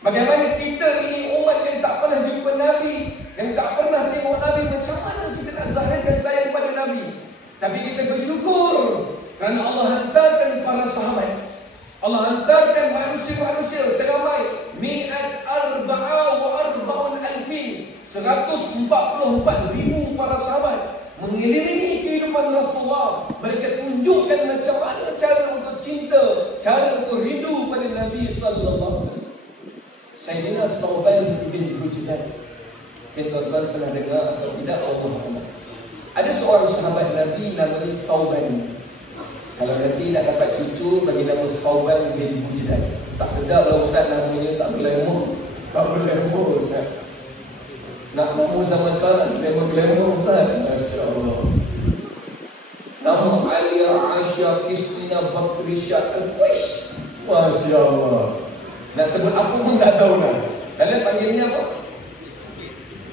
bagaimana kita ini umat yang tak pernah jumpa Nabi, yang tak pernah tengok Nabi, macam mana kita nak zahirkan sayang pada Nabi. Tapi kita bersyukur kerana Allah hantarkan para sahabat. Allah hantarkan manusia-manusia seramai mi'at arba'a wa arba'un alfin, 144,000 para sahabat mengelilingi kehidupan Rasulullah. Mereka tunjukkan macam mana cara untuk cinta, cara untuk rindu pada Nabi sallallahu alaihi wasallam. Sayyidina Sauban bin Hujdan, tuan-tuan pernah dengar atau tidak, Allah. Ada seorang sahabat Nabi namanya Sauban. Kalau nanti nak dapat cucu, bagi nama Sauban bin Hujdan. Tak sedap lah Ustaz namanya, tak glamour. Tak glamour Ustaz. Nak nama zaman sekarang, glamour Ustaz. Masya Allah. Nama Alia, Aisyah, Kristina, Bakrisha, Al-Qais. Masya Allah. Nak sebut apa pun tak tahu dah. Lalu panggilnya apa?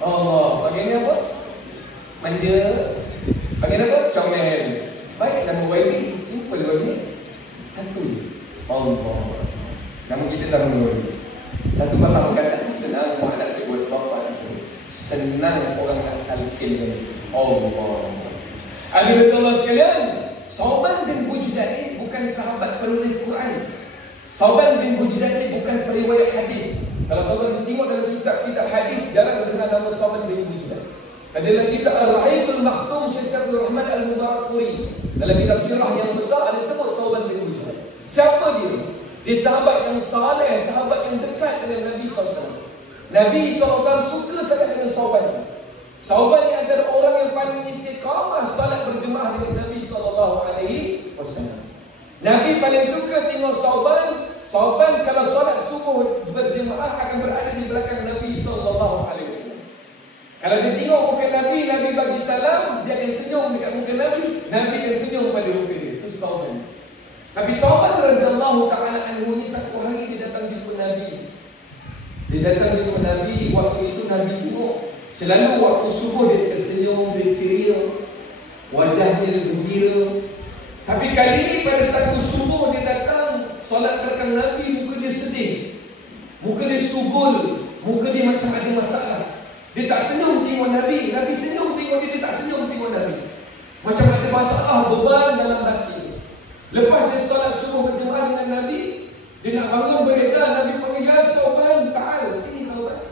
Allah. Panggilnya apa? Manja. Panggilnya apa? Comel. Baik, nama baby. Simple baby. Satu je. Allah. Nama kita sama dua. Satu bapa kata senang mak nak sebut, bapa nak sebut. Senang orang nak alkin. Allah. Alhamdulillah sekalian, Sauban bin Hujdan ini bukan sahabat penulis Quran. Sauban bin Hujdan ini bukan periwayat hadis. Kalau tuan-tuan tengok dalam kitab-kitab hadis, jarang dengar nama Sauban bin Hujdan. Dalam kitab Al-Rahiqul Makhtum Syekh Abdul Rahman Al-Mubarakfuri, dalam kitab sirah yang besar ada sebut Sauban bin Hujdan. Siapa dia? Dia sahabat yang saleh, sahabat yang dekat dengan Nabi SAW. Nabi SAW suka sangat dengan Sauban. Sauban ni antara orang yang paling istiqamah salat berjemaah dengan Nabi SAW. Nabi paling suka tengok Sauban Sauban kalau solat subuh berjemaah akan berada di belakang Nabi SAW. Kalau dia tengok muka Nabi, Nabi bagi salam, dia akan senyum dekat muka Nabi, Nabi akan senyum pada muka dia. Itu Sauban. Tapi Sauban radhiyallahu ta'ala anhu ni satu hari dia datang jumpa Nabi. Dia datang jumpa Nabi, waktu itu Nabi tengok selalu waktu subuh dia tersenyum, dia ceria, wajahnya gembira. Tapi kali ini pada satu subuh dia datang solat belakang Nabi, muka dia sedih, muka dia subul, muka dia macam ada masalah. Dia tak senyum tengok Nabi, Nabi senyum tengok dia, dia tak senyum tengok Nabi. Macam ada masalah, beban dalam hati. Lepas dia solat subuh berjemaah dengan Nabi, dia nak bangun beredar, Nabi panggil, ya Sauban, ta'al, sini Sauban.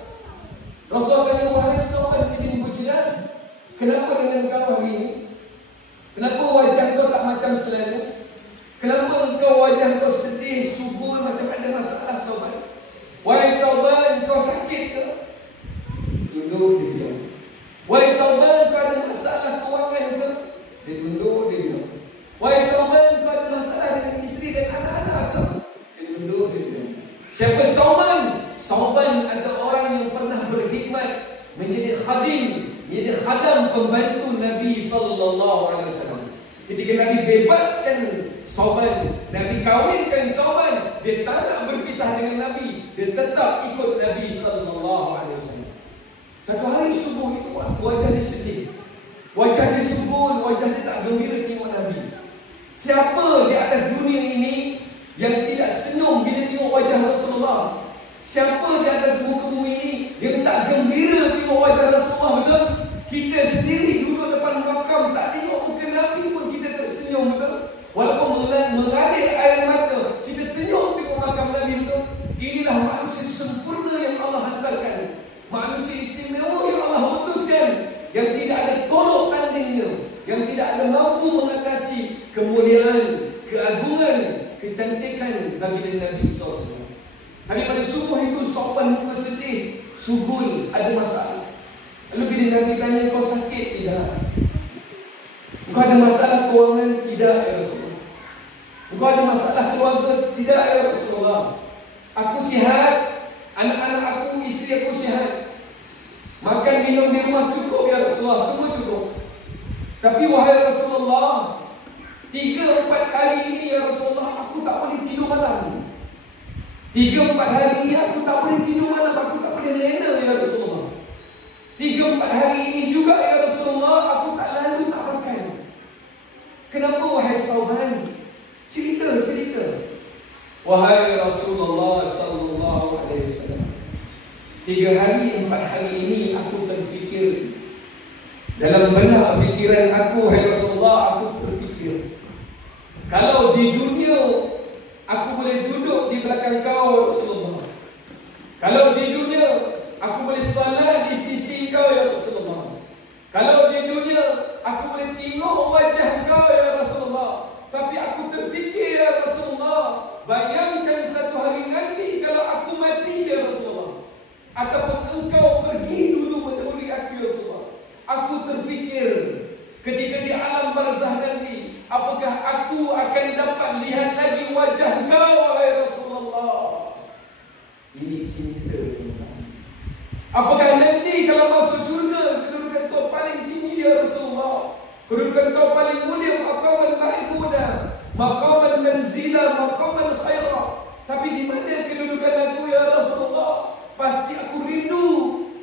Rasulullah tanya, wahai Sauban bin Bujlan, kenapa dengan kau hari ini? Kenapa wajah kau tak macam selalu? Kenapa kau wajah kau sedih, subur, macam ada masalah Sauban? Wahai Sauban, kau sakit ke? Tunduk, dia diam. Wahai Sauban, kau ada masalah kewangan ke? Dia tunduk, dia diam. Wahai Sauban, kau ada masalah dengan isteri dan anak-anak ke? Dia tunduk, dia diam. Siapa Sauban? Sauban adalah orang yang pernah berkhidmat, menjadi khadim, menjadi khadam pembantu Nabi SAW. Ketika Nabi bebaskan Sauban, Nabi kahwinkan Sauban, dia tak nak berpisah dengan Nabi, dia tetap ikut Nabi SAW. Satu hari subuh itu wajah dia sedih, wajah dia subul, wajah dia tak gembira tengok Nabi. Siapa di atas dunia ini yang tidak senyum bila tengok wajah Rasulullah? Siapa di atas muka bumi ini yang tak gembira tengok wajah Rasulullah? Betul? Kita sendiri duduk depan makam, tak tengok muka Nabi pun kita tersenyum, betul? Walaupun mengalir air mata, kita senyum tengok makam Nabi, betul? Inilah manusia sempurna yang Allah hantarkan, manusia istimewa yang Allah utuskan, yang tidak ada tolok tandingnya, yang tidak ada mampu mengatasi kemuliaan, keagungan, kecantikan bagi Nabi SAW. Tapi pada subuh itu Sauban muka sedih, subul, ada masalah. Lalu bila Nabi tanya, kau sakit? Tidak. Engkau ada masalah kewangan? Tidak, ya Rasulullah. Engkau ada masalah keluarga? Tidak, ya Rasulullah. Aku sihat, anak-anak aku, isteri aku sihat. Makan minum di rumah cukup, ya Rasulullah, semua cukup. Tapi wahai Rasulullah, 3-4 hari ini, ya Rasulullah, aku tak boleh tidur malam. 3-4 hari ini aku tak boleh tidur malam, aku tak boleh lena, ya Rasulullah. 3-4 hari ini juga, ya Rasulullah, aku tak lalu tak makan. Kenapa wahai Sauban? Cerita. Wahai Rasulullah sallallahu alaihi wasallam, 3 hari 4 hari ini aku terfikir, dalam benak fikiran aku, wahai Rasulullah, aku berfikir, kalau di dunia aku boleh duduk di belakang kau, Rasulullah. Kalau di dunia aku boleh salat di sisi kau, ya Rasulullah. Kalau di dunia aku boleh tengok wajah kau, ya Rasulullah. Tapi aku terfikir, ya Rasulullah, bayangkan satu hari nanti kalau aku mati, ya Rasulullah, ataupun engkau pergi dulu mendahului aku, ya Rasulullah. Aku terfikir ketika di alam barzah nanti, apakah aku akan dapat lihat lagi wajah kau, wahai Rasulullah? Ini cinta, teman-teman. Apakah nanti kalau masuk syurga, kedudukan kau paling tinggi, ya Rasulullah, kedudukan kau paling mulia, maqaman mahmuda, maqaman manzila, maqaman khaira. Tapi di mana kedudukan aku, ya Rasulullah? Pasti aku rindu,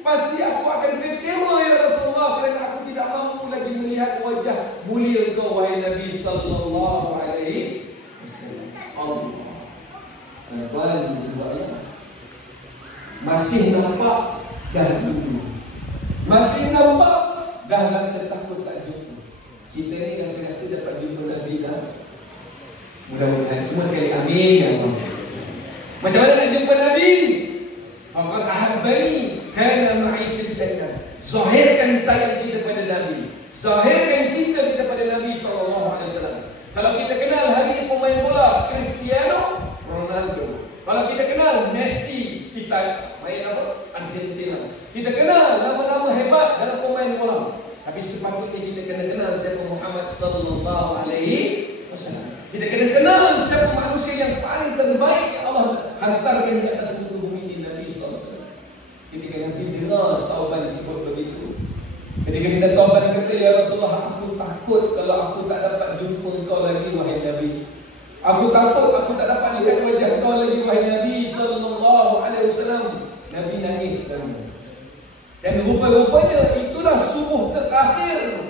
pasti aku akan kecewa, ya Rasulullah, kerana aku tidak mampu lagi melihat wajah mulia kau, wahai Nabi sallallahu alaihi wasallam. Allah. Masih nampak dah dulu. Masih nampak dah rasa takut tak jumpa. Kita ni rasa-rasa dapat jumpa Nabi dah. Mudah-mudahan semua sekali amin, ya Allah. Macam mana nak jumpa Nabi? Faqad ahabbani kana ma'i fil jannah. Zahirkan sayang kita pada Nabi, zahirkan cinta kita pada Nabi SAW. Kalau kita kenal hari ini pemain bola Cristiano Ronaldo, kalau kita kenal Messi, kita main apa? Argentina. Kita kenal nama-nama hebat dalam pemain bola. Tapi sepatutnya kita kena kenal siapa Muhammad sallallahu alaihi wasallam. Kita kena kenal siapa manusia yang paling terbaik yang Allah hantarkan di atas muka bumi ini Nabi SAW. Ketika Nabi dengar Sauban sebut begitu, ketika Sauban kata, ya Rasulullah, aku takut kalau aku tak dapat jumpa engkau lagi wahai Nabi. Aku takut aku tak dapat lihat wajah kau lagi wahai Nabi sallallahu alaihi wasallam. Nabi nangis dan rupa-rupanya itulah subuh terakhir.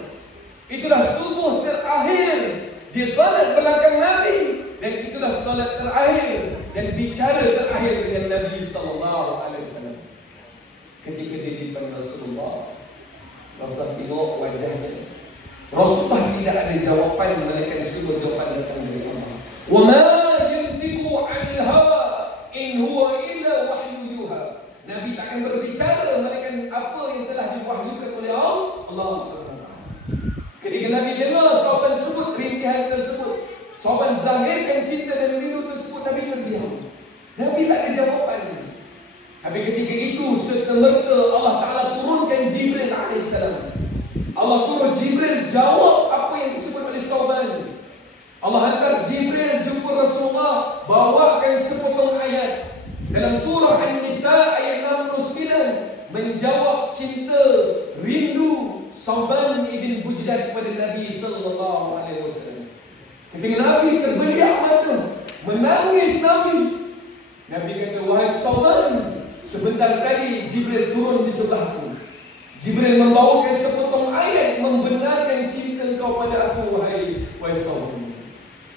Itulah subuh terakhir di salat belakang Nabi, dan itulah salat terakhir dan bicara terakhir dengan Nabi sallallahu alaihi wasallam. Ketika dia dipanggil Rasulullah tengok wajahnya. Rasulullah tidak ada jawapan melainkan sebuah jawapan datang dari Allah. Wa ma yantiqu 'anil hawa in huwa illa wahyu yuha. Nabi tak akan berbicara melainkan apa yang telah diwahyukan oleh Allah SWT. Ketika Nabi dengar sahabat sebut rintihan tersebut, sahabat zahirkan cinta dan rindu tersebut, Nabi terdiam. Nabi tak ada jawapan. Tapi ketika itu serta-merta Allah Ta'ala turunkan Jibril AS. Allah suruh Jibril jawab apa yang disebut oleh sahabat. Allah hantar Jibril jumpa Rasulullah, bawakan sepotong ayat dalam surah An-Nisa ayat 69 menjawab cinta, rindu Sauban ibn Bujdan kepada Nabi sallallahu alaihi wasallam. Ketika Nabi terbeliak mata, menangis Nabi. Nabi kata, wahai Sauban, sebentar tadi Jibril turun di sebelahku. Jibril membawakan sepotong ayat membenarkan cinta engkau pada aku wahai Sauban.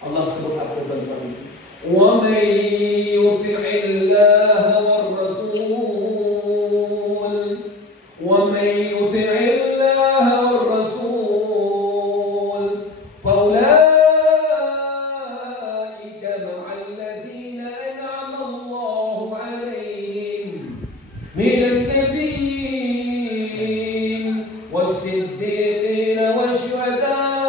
Allah sebut apa tuan-tuan? Wa may yuti'illah war rasul, wa may yuti'illah war rasul, fa ulaika ma'al ladina an'ama Allahu 'alaihim minan nabiyyin was-siddiqin wasyuhada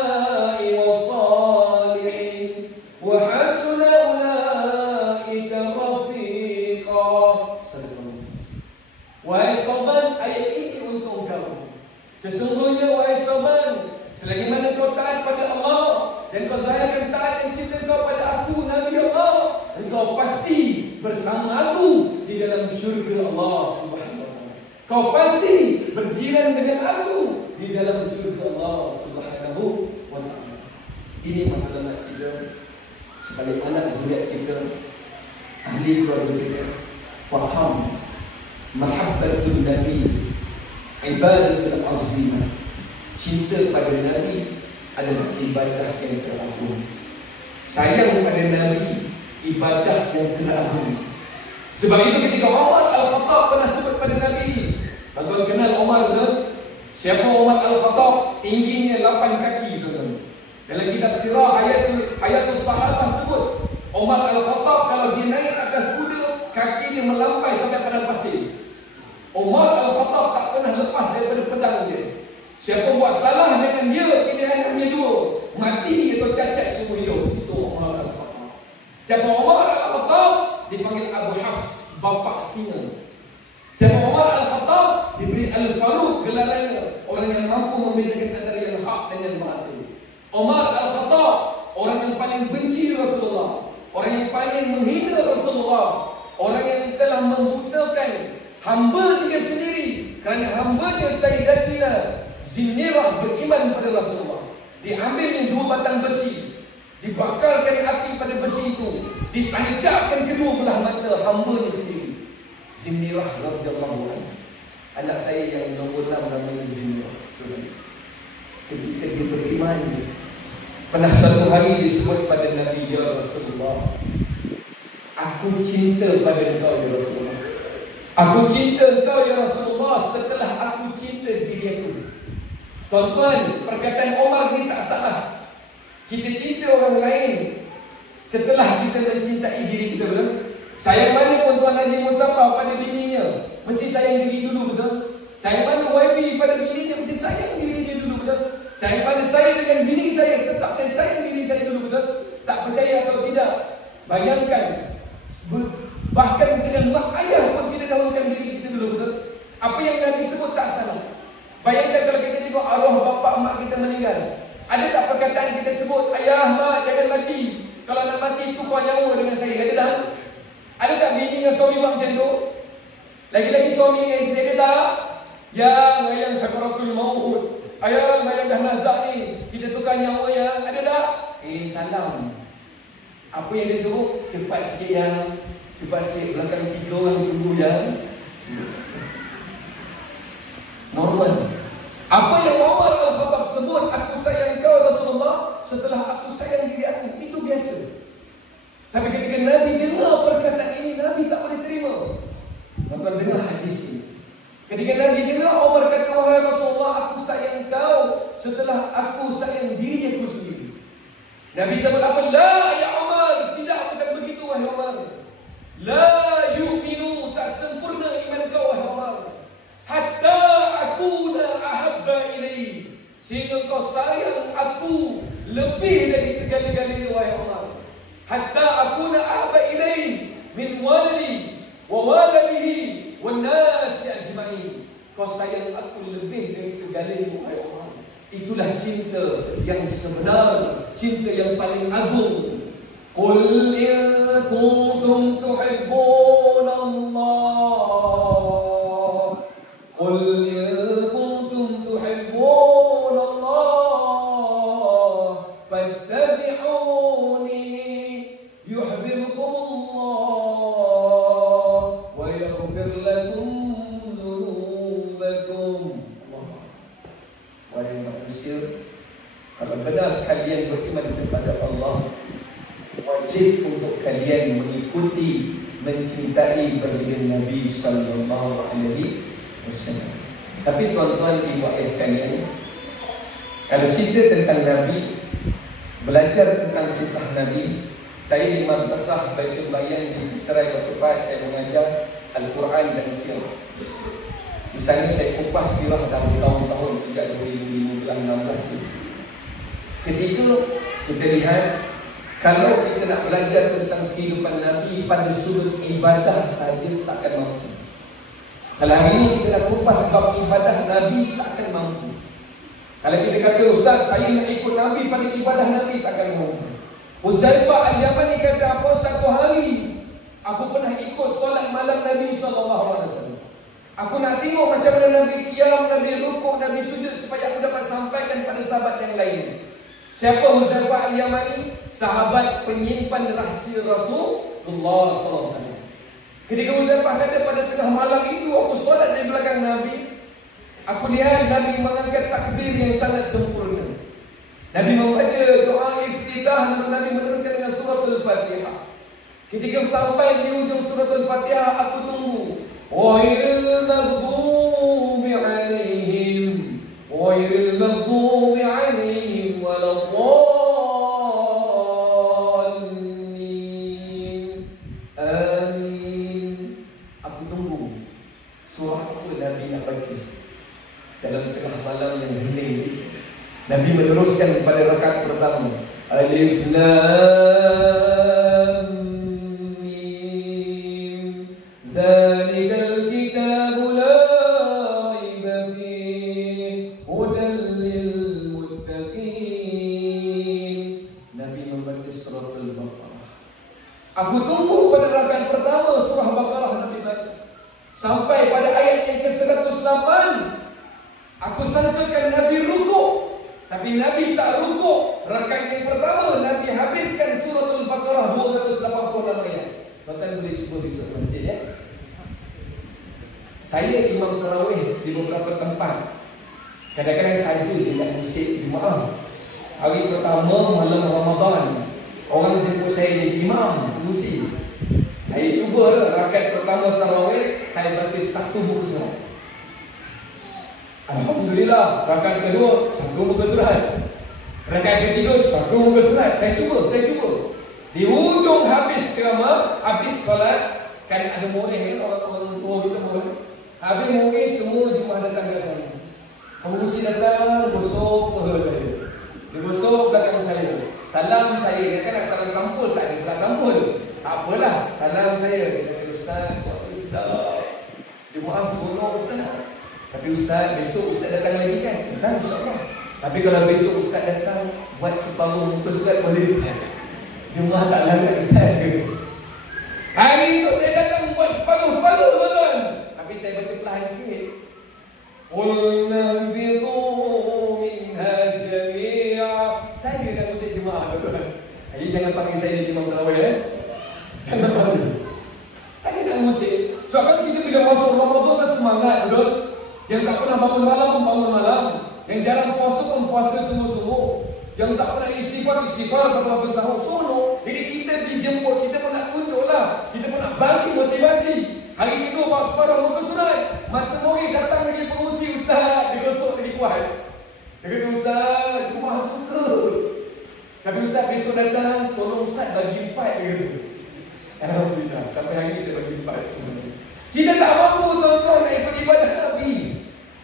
Sesungguhnya wahai Sauban, selagi mana kau taat pada Allah dan kau zahirkan taat dan cinta kau pada aku Nabi Allah, engkau pasti bersama aku di dalam syurga Allah Subhanahu wa taala. Kau pasti berjiran dengan aku di dalam syurga Allah Subhanahu wa taala. Ini maklumat kita sebagai anak zuriat kita, ahli keluarga kita, faham mahabbatul Nabi, ibadatul azimah. Cinta pada Nabi adalah ibadah yang teragung. Sayang pada Nabi, ibadah yang teragung. Sebab itu ketika Umar Al-Khattab pernah sebut pada Nabi, tuan kenal Umar ke? Siapa Umar Al-Khattab? Tingginya 8 kaki tuan. Dalam kitab sirah Hayatul Sahabah sebut Umar Al-Khattab kalau dia naik atas kuda, kaki dia melampai sampai padang pasir. Umar Al-Khattab tak pernah lepas daripada pedang dia. Siapa buat salah dengan dia, pilihan hanya dua, mati atau cacat semua hidup. Itu Umar Al-Khattab. Siapa Umar Al-Khattab? Dipanggil Abu Hafs, bapa singa. Siapa Umar Al-Khattab? Diberi Al-Faruq gelarannya, orang yang mampu membezakan antara yang hak dan yang batil. Umar Al-Khattab, orang yang paling benci Rasulullah, orang yang paling menghina Rasulullah, orang yang telah membutakan hamba dia sendiri kerana hambanya Sayyidatina Zinirah beriman pada Rasulullah. Diambilnya 2 batang besi, dibakarkan api pada besi itu, ditancapkan kedua belah mata hambanya sendiri. Zinirah radhiyallahu anha, anak saya yang nombor 6 namanya Zinirah. Ketika dia beriman, pernah satu hari disebut pada Nabi, ya Rasulullah, aku cinta pada engkau ya Rasulullah. Aku cinta engkau ya Rasulullah setelah aku cinta diri aku. Tuan-tuan, perkataan Umar ni tak salah. Kita cinta orang lain setelah kita mencintai diri kita, betul? Sayang mana pun Tuan Haji Mustafa pada bininya, mesti sayang diri dulu, betul? Sayang mana YB pada bininya, mesti sayang diri dia dulu, betul? Sayang mana saya dengan bini saya, tetap saya sayang diri saya dulu, betul? Tak percaya atau tidak? Bayangkan, bahkan dengan mak ayah pun kita dahulukan diri kita dulu, betul? Apa yang Nabi sebut tak salah. Bayangkan kalau kita tengok arwah bapa mak kita meninggal, ada tak perkataan kita sebut, ayah mak jangan mati, kalau nak mati tukar nyawa dengan saya, ada tak? Ada tak bini dengan suami buat macam tu? Lagi-lagi suami dengan isteri dia tak? Yang ayang sakaratul maut, ayang dah nazak ni, kita tukar nyawa ya. Ada tak? Salam. Apa yang dia suruh? Cepat sikit yang, cepat sikit, belakang 3 orang tunggu yang. Normal. Apa yang Umar Al-Khattab sebut, aku sayang kau Rasulullah setelah aku sayang diri aku, itu biasa. Tapi ketika Nabi dengar perkataan ini, Nabi tak boleh terima. Tuan-tuan dengar hadis ini. Ketika Nabi dengar Umar kata, wahai Rasulullah, aku sayang kau setelah aku sayang diri aku sendiri. Nabi sebut apa? La ya Umar, tidak, bukan begitu wahai Umar. La yu'minu, tak sempurna iman kau wahai Umar, hatta akuna ahabba ilaihi, sehingga kau sayang aku lebih dari segala-galanya wahai Umar. Hatta akuna ahabba ilaihi min walidi wa waladihi wan nasi ajma'in. Kau sayang aku lebih dari segalanya wahai Umar. Itulah cinta yang sebenar, cinta yang paling agung. Qul in kuntum tuhibbuna Allah, qul in kuntum tuhibbuna Allah fattabi'uni yuhibbukum Allah wa yaghfir lakum dhunubakum. Wahai manusia, kalau benar kalian beriman kepada Allah, wajib untuk kalian mengikuti, mencintai baginda Nabi sallallahu alaihi wasallam. Tapi tuan-tuan, ibu ayah sekalian, kalau cerita tentang Nabi, belajar tentang kisah Nabi, saya di Madrasah Baitul Bayan di Israel waktu saya mengajar Al-Quran dan Sirah. Misalnya saya kupas sirah dalam tahun-tahun sejak 2015-16 itu. Ketika kita lihat, kalau kita nak belajar tentang kehidupan Nabi pada sudut ibadah saja takkan mampu. Kalau hari ini kita nak kupas bab ibadah Nabi, takkan mampu. Kalau kita kata, Ustaz, saya nak ikut Nabi pada ibadah Nabi, takkan mampu. Huzaifah Al-Yamani kata apa? Satu hari aku pernah ikut solat malam Nabi SAW. Aku nak tengok macam mana Nabi qiyam, Nabi rukuk, Nabi sujud, supaya aku dapat sampaikan pada sahabat yang lain. Siapa Huzaifah Al-Yamani? Sahabat penyimpan rahsia Rasulullah SAW. Ketika Huzaifah kata, pada tengah malam itu aku solat di belakang Nabi, aku lihat Nabi mengangkat takbir yang sangat sempurna. Nabi membaca doa iftitah, Nabi meneruskan dengan surah Al-Fatihah. Ketika sampai di ujung surah Al-Fatihah, aku tunggu. Ghairil maghdubi alaihim waladdallin. Amin. Aku tunggu surah apa Nabi nak baca dalam tengah malam yang hening. Nabi meneruskan pada rakaat pertama, Alif Lam Mim, Dzalikal kitabu la raiba fihi, hudan lil muttaqin. Nabi membaca surah Al-Baqarah. Aku tunggu pada rakaat pertama surah Baqarah Nabi baca sampai pada ayat yang ke-108. Aku sangkakan Nabi rukuk, tapi Nabi tak rukuk. Rakaat yang pertama Nabi habiskan surah Al-Baqarah 286 ayat. Bahkan boleh cuba besok masjid ya. Saya imam tarawih di beberapa tempat. Kadang-kadang saja dekat masjid Jumaat. Hari pertama malam Ramadan, orang jemput saya jadi imam musi. Saya cuba rakaat pertama tarawih, saya baca 1 buku surat. Alhamdulillah, rakaat kedua 1 muka surat. Rakaat ketiga 1 muka surat. Saya cuba. Di ujung habis ceramah, habis solat, kan ada murid, orang-orang tua kita murid. Habis murid semua jemaah datang ke sana. Pengurusi datang, gosok peha saya. Dia gosok belakang saya. Salam saya, dia kan nak salam sampul, tak ada pula sampul. Tak apalah, salam saya. Dia kata, Ustaz, suatu sedap. Jemaah seronok Ustaz. Tapi Ustaz, besok Ustaz datang lagi kan? Datang insyaAllah. Tapi kalau besok Ustaz datang, buat separuh muka surat boleh Ustaz. Jemaah tak larat Ustaz ke? Hari esok tuan. Tapi saya baca perlahan sikit. Qulna bidu minha jami'a. Saya tak usah jemaah tuan. Jadi jangan panggil saya jemaah terawih ya. Jangan panggil. Saya tak usah. Soalnya kita bila masuk Ramadan kan semangat betul. Yang tak pernah bangun malam pun bangun malam. Yang jarang puasa pun puasa sungguh-sungguh. Yang tak pernah istighfar kalau bersahur solo. Jadi kita dijemput, kita pun nak tunjuk lah. Kita pun nak bagi motivasi. Hari kedua Pak Separah muka surat. Masa Mori datang lagi pengusi Ustaz. Dia gosok lagi kuat. Dia kata Ustaz, cuma suka. Tapi Ustaz besok datang, tolong Ustaz bagi 4 dia kata. Alhamdulillah, sampai hari ini saya bagi 4 semuanya. Kita tak mampu tuan-tuan nak ikut ibadah Nabi.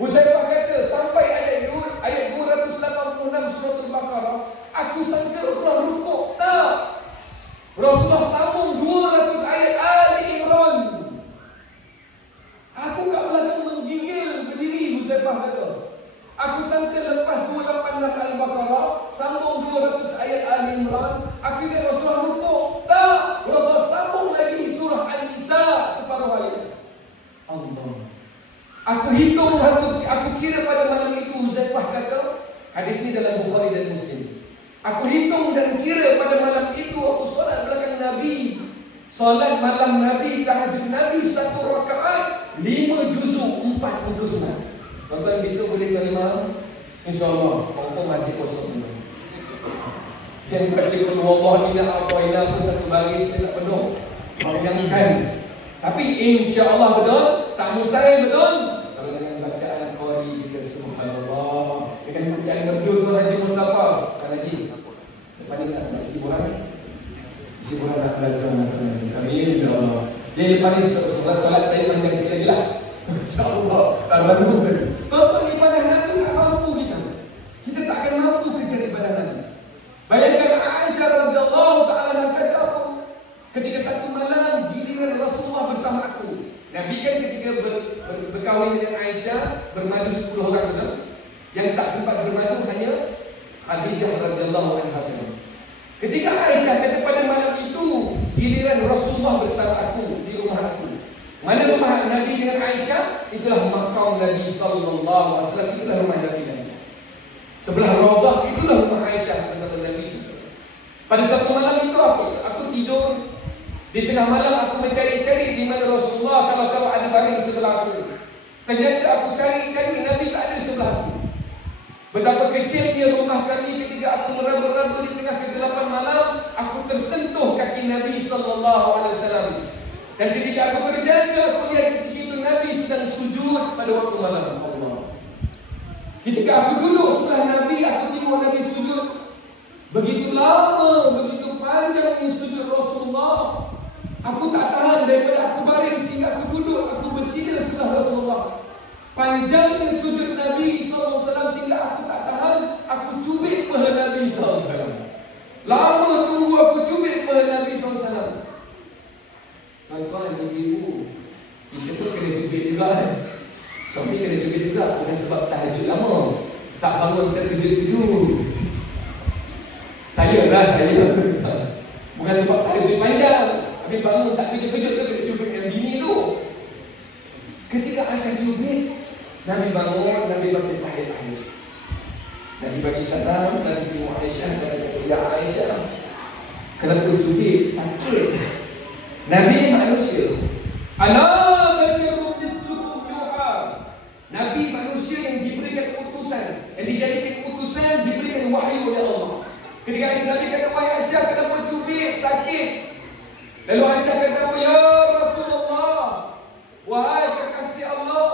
Huzaifah kata sampai ayat 286 surah Al-Baqarah, aku sangka Rasulullah rukuk. Tak. Rasulullah sambung 200 ayat Ali Imran. Aku kat belakang menggigil berdiri, Huzaifah kata. Aku sangka lepas 286 Al-Baqarah sambung 200 ayat Ali Imran, aku ingat Rasulullah rukuk. Tak. Rasulullah sambung lagi surah An-Nisa separuh ayat. Allah. Aku hitung, aku kira pada malam itu, Huzaifah kata, hadis ini dalam Bukhari dan Muslim. Aku hitung dan kira pada malam itu aku solat belakang Nabi. Solat malam Nabi, tahajud Nabi 1 rakaat 5 juzuk 4 muka surat. Tuan-tuan besok boleh terima? InsyaAllah, confirm masih kosong. Yang baca qul huwallahu inna a'tayna pun satu baris dia tak penuh. Bayangkan. Tapi insya-Allah betul, tak mustahil betul. Kalau dengan bacaan qari kita subhanallah, dengan bacaan merdu Tuan Haji Mustafa, Tuan Haji. Lepas ni tak nak isiburan. Isiburan nak belajar Tuan Haji. Amin insya-Allah. Dia lepas ni solat saya panjang sikit lagi lah. Insya-Allah. Alhamdulillah. Tuan-tuan ibadah Nabi tak mampu kita. Kita tak akan mampu kejar ibadah Nabi. Bayangkan Aisyah radhiyallahu taala anha kata apa? Ketika satu malam giliran Rasulullah bersama aku. Nabi kan ketika berkahwin dengan Aisyah bermadu 10 orang betul? Yang tak sempat bermadu hanya Khadijah radhiyallahu anha saja. Ketika Aisyah kata pada malam itu giliran Rasulullah bersama aku di rumah aku. Mana rumah Nabi dengan Aisyah? Itulah makam Nabi sallallahu alaihi wasallam, itulah rumah Nabi dan Aisyah. Sebelah Raudhah itulah rumah Aisyah bersama Nabi sallallahu. Pada satu malam itu aku tidur. Di tengah malam aku mencari-cari di mana Rasulullah kalau ada baring sebelah aku. Ternyata aku cari-cari Nabi tak ada sebelah aku. Betapa kecilnya rumah kami ketika aku meraba-raba di tengah kegelapan malam, aku tersentuh kaki Nabi sallallahu alaihi wasallam. Dan ketika aku berjaga, aku lihat ketika itu Nabi sedang sujud pada waktu malam. Allah. Ketika aku duduk sebelah Nabi, aku tengok Nabi sujud. Begitu lama, begitu panjangnya sujud Rasulullah. Aku tak tahan daripada aku baring sehingga aku duduk, aku bersila sebelah Rasulullah. Panjangnya sujud Nabi SAW sehingga aku tak tahan, aku cubit paha Nabi SAW. Lama tunggu aku cubit paha Nabi SAW. Tuan-tuan, ibu-ibu, kita pun kena cubit juga kan? Suami kena cubit juga, bukan sebab tahajud lama, tak bangun terkejut-kejut. Saya. Bukan sebab tahajud panjang, tapi bangun tak kejut-kejut tu kena cubit dengan bini tu. Ketika Aisyah cubit, Nabi bangun, Nabi baca tahiyat. Nabi bagi salam, Nabi tengok Aisyah, Nabi kata, ya Aisyah, kenapa cubit? Sakit. Nabi manusia. Ala basyarum mithlukum yuha. Nabi manusia yang diberikan utusan, yang dijadikan utusan, diberikan wahyu oleh Allah. Ketika Nabi kata, wahai Aisyah, kenapa cubit? Sakit. Lalu Aisyah kata, ya Rasulullah, wahai kekasih Allah,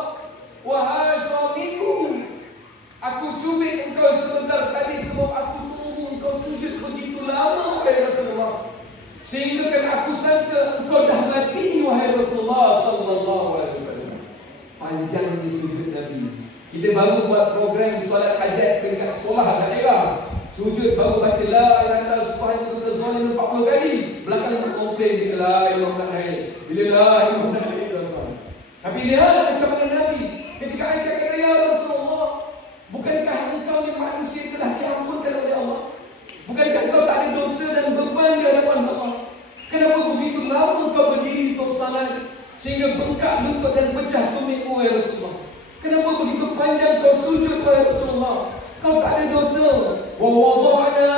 wahai suamiku, aku cubit engkau sebentar tadi sebab aku tunggu engkau sujud begitu lama, wahai Rasulullah. Sehingga kan aku sangka engkau dah mati, wahai Rasulullah sallallahu alaihi wasallam. Panjang di sujud Nabi. Kita baru buat program solat hajat dekat sekolah daerah. Sujud baru baca la ilaha illallah subhanahu wa ta'ala 40 kali. Belakang nak komplain bila la ilaha nak naik. Bila la ilaha nak naik tuan-tuan. Tapi lihat macam mana Nabi. Ketika Aisyah kata, ya Rasulullah, bukankah engkau ni manusia telah diampunkan oleh Allah? Bukankah engkau tak ada dosa dan beban di hadapan Allah? Kenapa begitu lama engkau berdiri untuk salat? sehingga bengkak lutut dan pecah tumitmu, ya Rasulullah. Kenapa begitu panjang kau sujud, ya Rasulullah? Kau tak ada dosa. Wa wada'na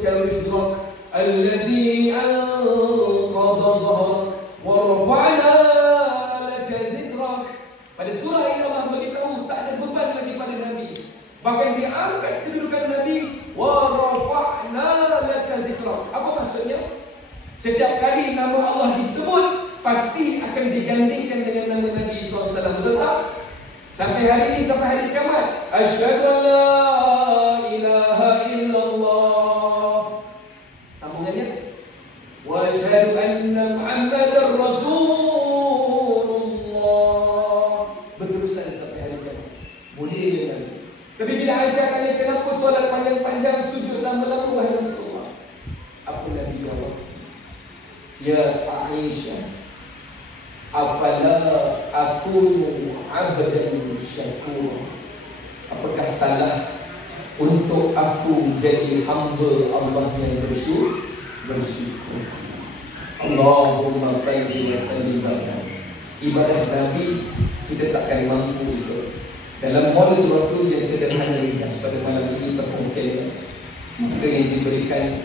kal-wizrak alladhi anqadha dhahrak wa rafa'na laka dhikrak. Pada surah ini Allah beritahu tak ada beban lagi pada Nabi. Bahkan diangkat kedudukan Nabi. Wa rafa'na laka dhikrak. Apa maksudnya? Setiap kali nama Allah disebut, pasti akan digandingkan dengan nama Nabi SAW. Betul tak? Sampai hari ini, sampai hari kiamat. Asyhadu an la ilaha illallah. Sambungannya. Wa asyhadu anna Muhammadar Rasulullah. Berterusan sampai hari kiamat. Mulia Nabi. Tapi bila Aisyah tanya kenapa solat panjang-panjang, sujud lama-lama, wahai Rasulullah, apa Nabi jawab? Ya Aisyah, afala akunu abdan syakur. Apakah salah untuk aku jadi hamba Allah yang bersyukur? Allahumma salli wa sallim. Ibadah Nabi kita takkan mampu itu. Dalam Maulid Rasul yang sederhana ini, pada malam ini terkongsi masa yang diberikan,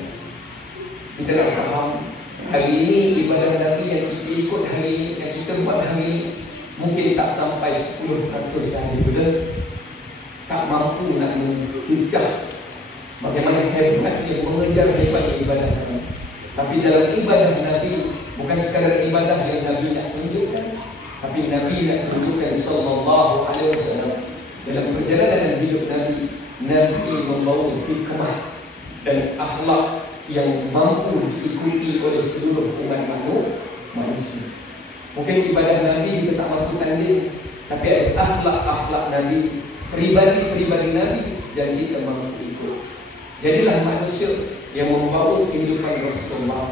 kita nak faham hari ini ibadah Nabi yang kita ikut hari ini, yang kita buat hari ini, mungkin tak sampai 10% sehari. Betul? Tak mampu nak mencecah bagaimana hebatnya mengejar hebatnya ibadah Nabi. Tapi dalam ibadah Nabi, bukan sekadar ibadah yang Nabi nak tunjukkan, tapi Nabi nak tunjukkan sallallahu alaihi wasallam. Dalam perjalanan hidup Nabi, Nabi membawa hikmah dan akhlak yang mampu diikuti oleh seluruh umat manusia. Mungkin ibadah Nabi kita tak mampu tanding, tapi ada akhlak-akhlak Nabi, peribadi-peribadi Nabi yang kita mampu ikut. Jadilah manusia yang membawa kehidupan Rasulullah.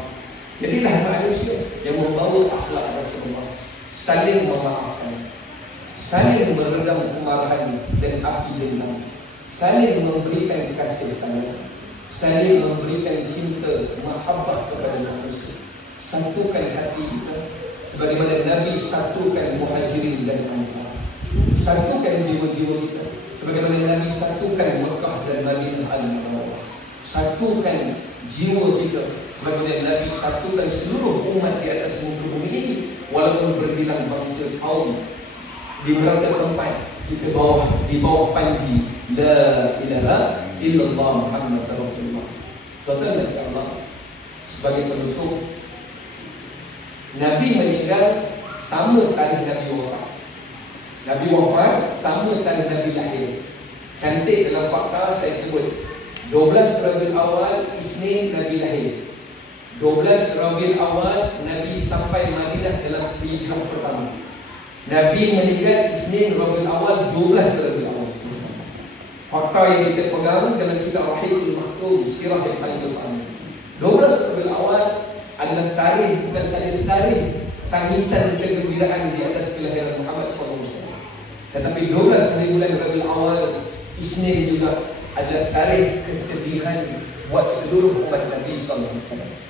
Jadilah manusia yang membawa akhlak Rasulullah. Saling memaafkan, saling meredam kemarahan dan api dendam, saling memberikan kasih sayang, saling memberikan cinta, mahabbah kepada manusia. Satukan hati kita sebagaimana Nabi satukan Muhajirin dan Ansar. Satukan jiwa-jiwa kita sebagaimana Nabi satukan Mekah dan Madinah al-Munawwarah. Satukan jiwa kita sebagaimana Nabi satukan seluruh umat di atas muka bumi ini. Walaupun berbilang bangsa kaum di berbagai tempat, kita di bawah panji La ilaha illallah Muhammad Rasulullah. Tuan-tuan dan Allah, sebagai penutup, Nabi meninggal sama tarikh Nabi wafat. Nabi wafat sama tarikh Nabi lahir. Cantik dalam fakta saya sebut 12 Rabiul Awal Isnin Nabi lahir. 12 Rabiul Awal Nabi sampai Madinah dalam hijrah pertama. Nabi meninggal Isnin Rabiul Awal 12 Rabiul Awal. Fakta yang kita pegang dalam kitab Wahidul Maktum Sirah yang paling besar. 12 Rabiul Awal adalah tarikh, bukan sahaja tarikh tangisan kegembiraan di atas kelahiran Muhammad SAW. Tetapi 12 hari bulan Rabiul Awal Isnin juga adalah tarikh kesedihan buat seluruh umat Nabi SAW.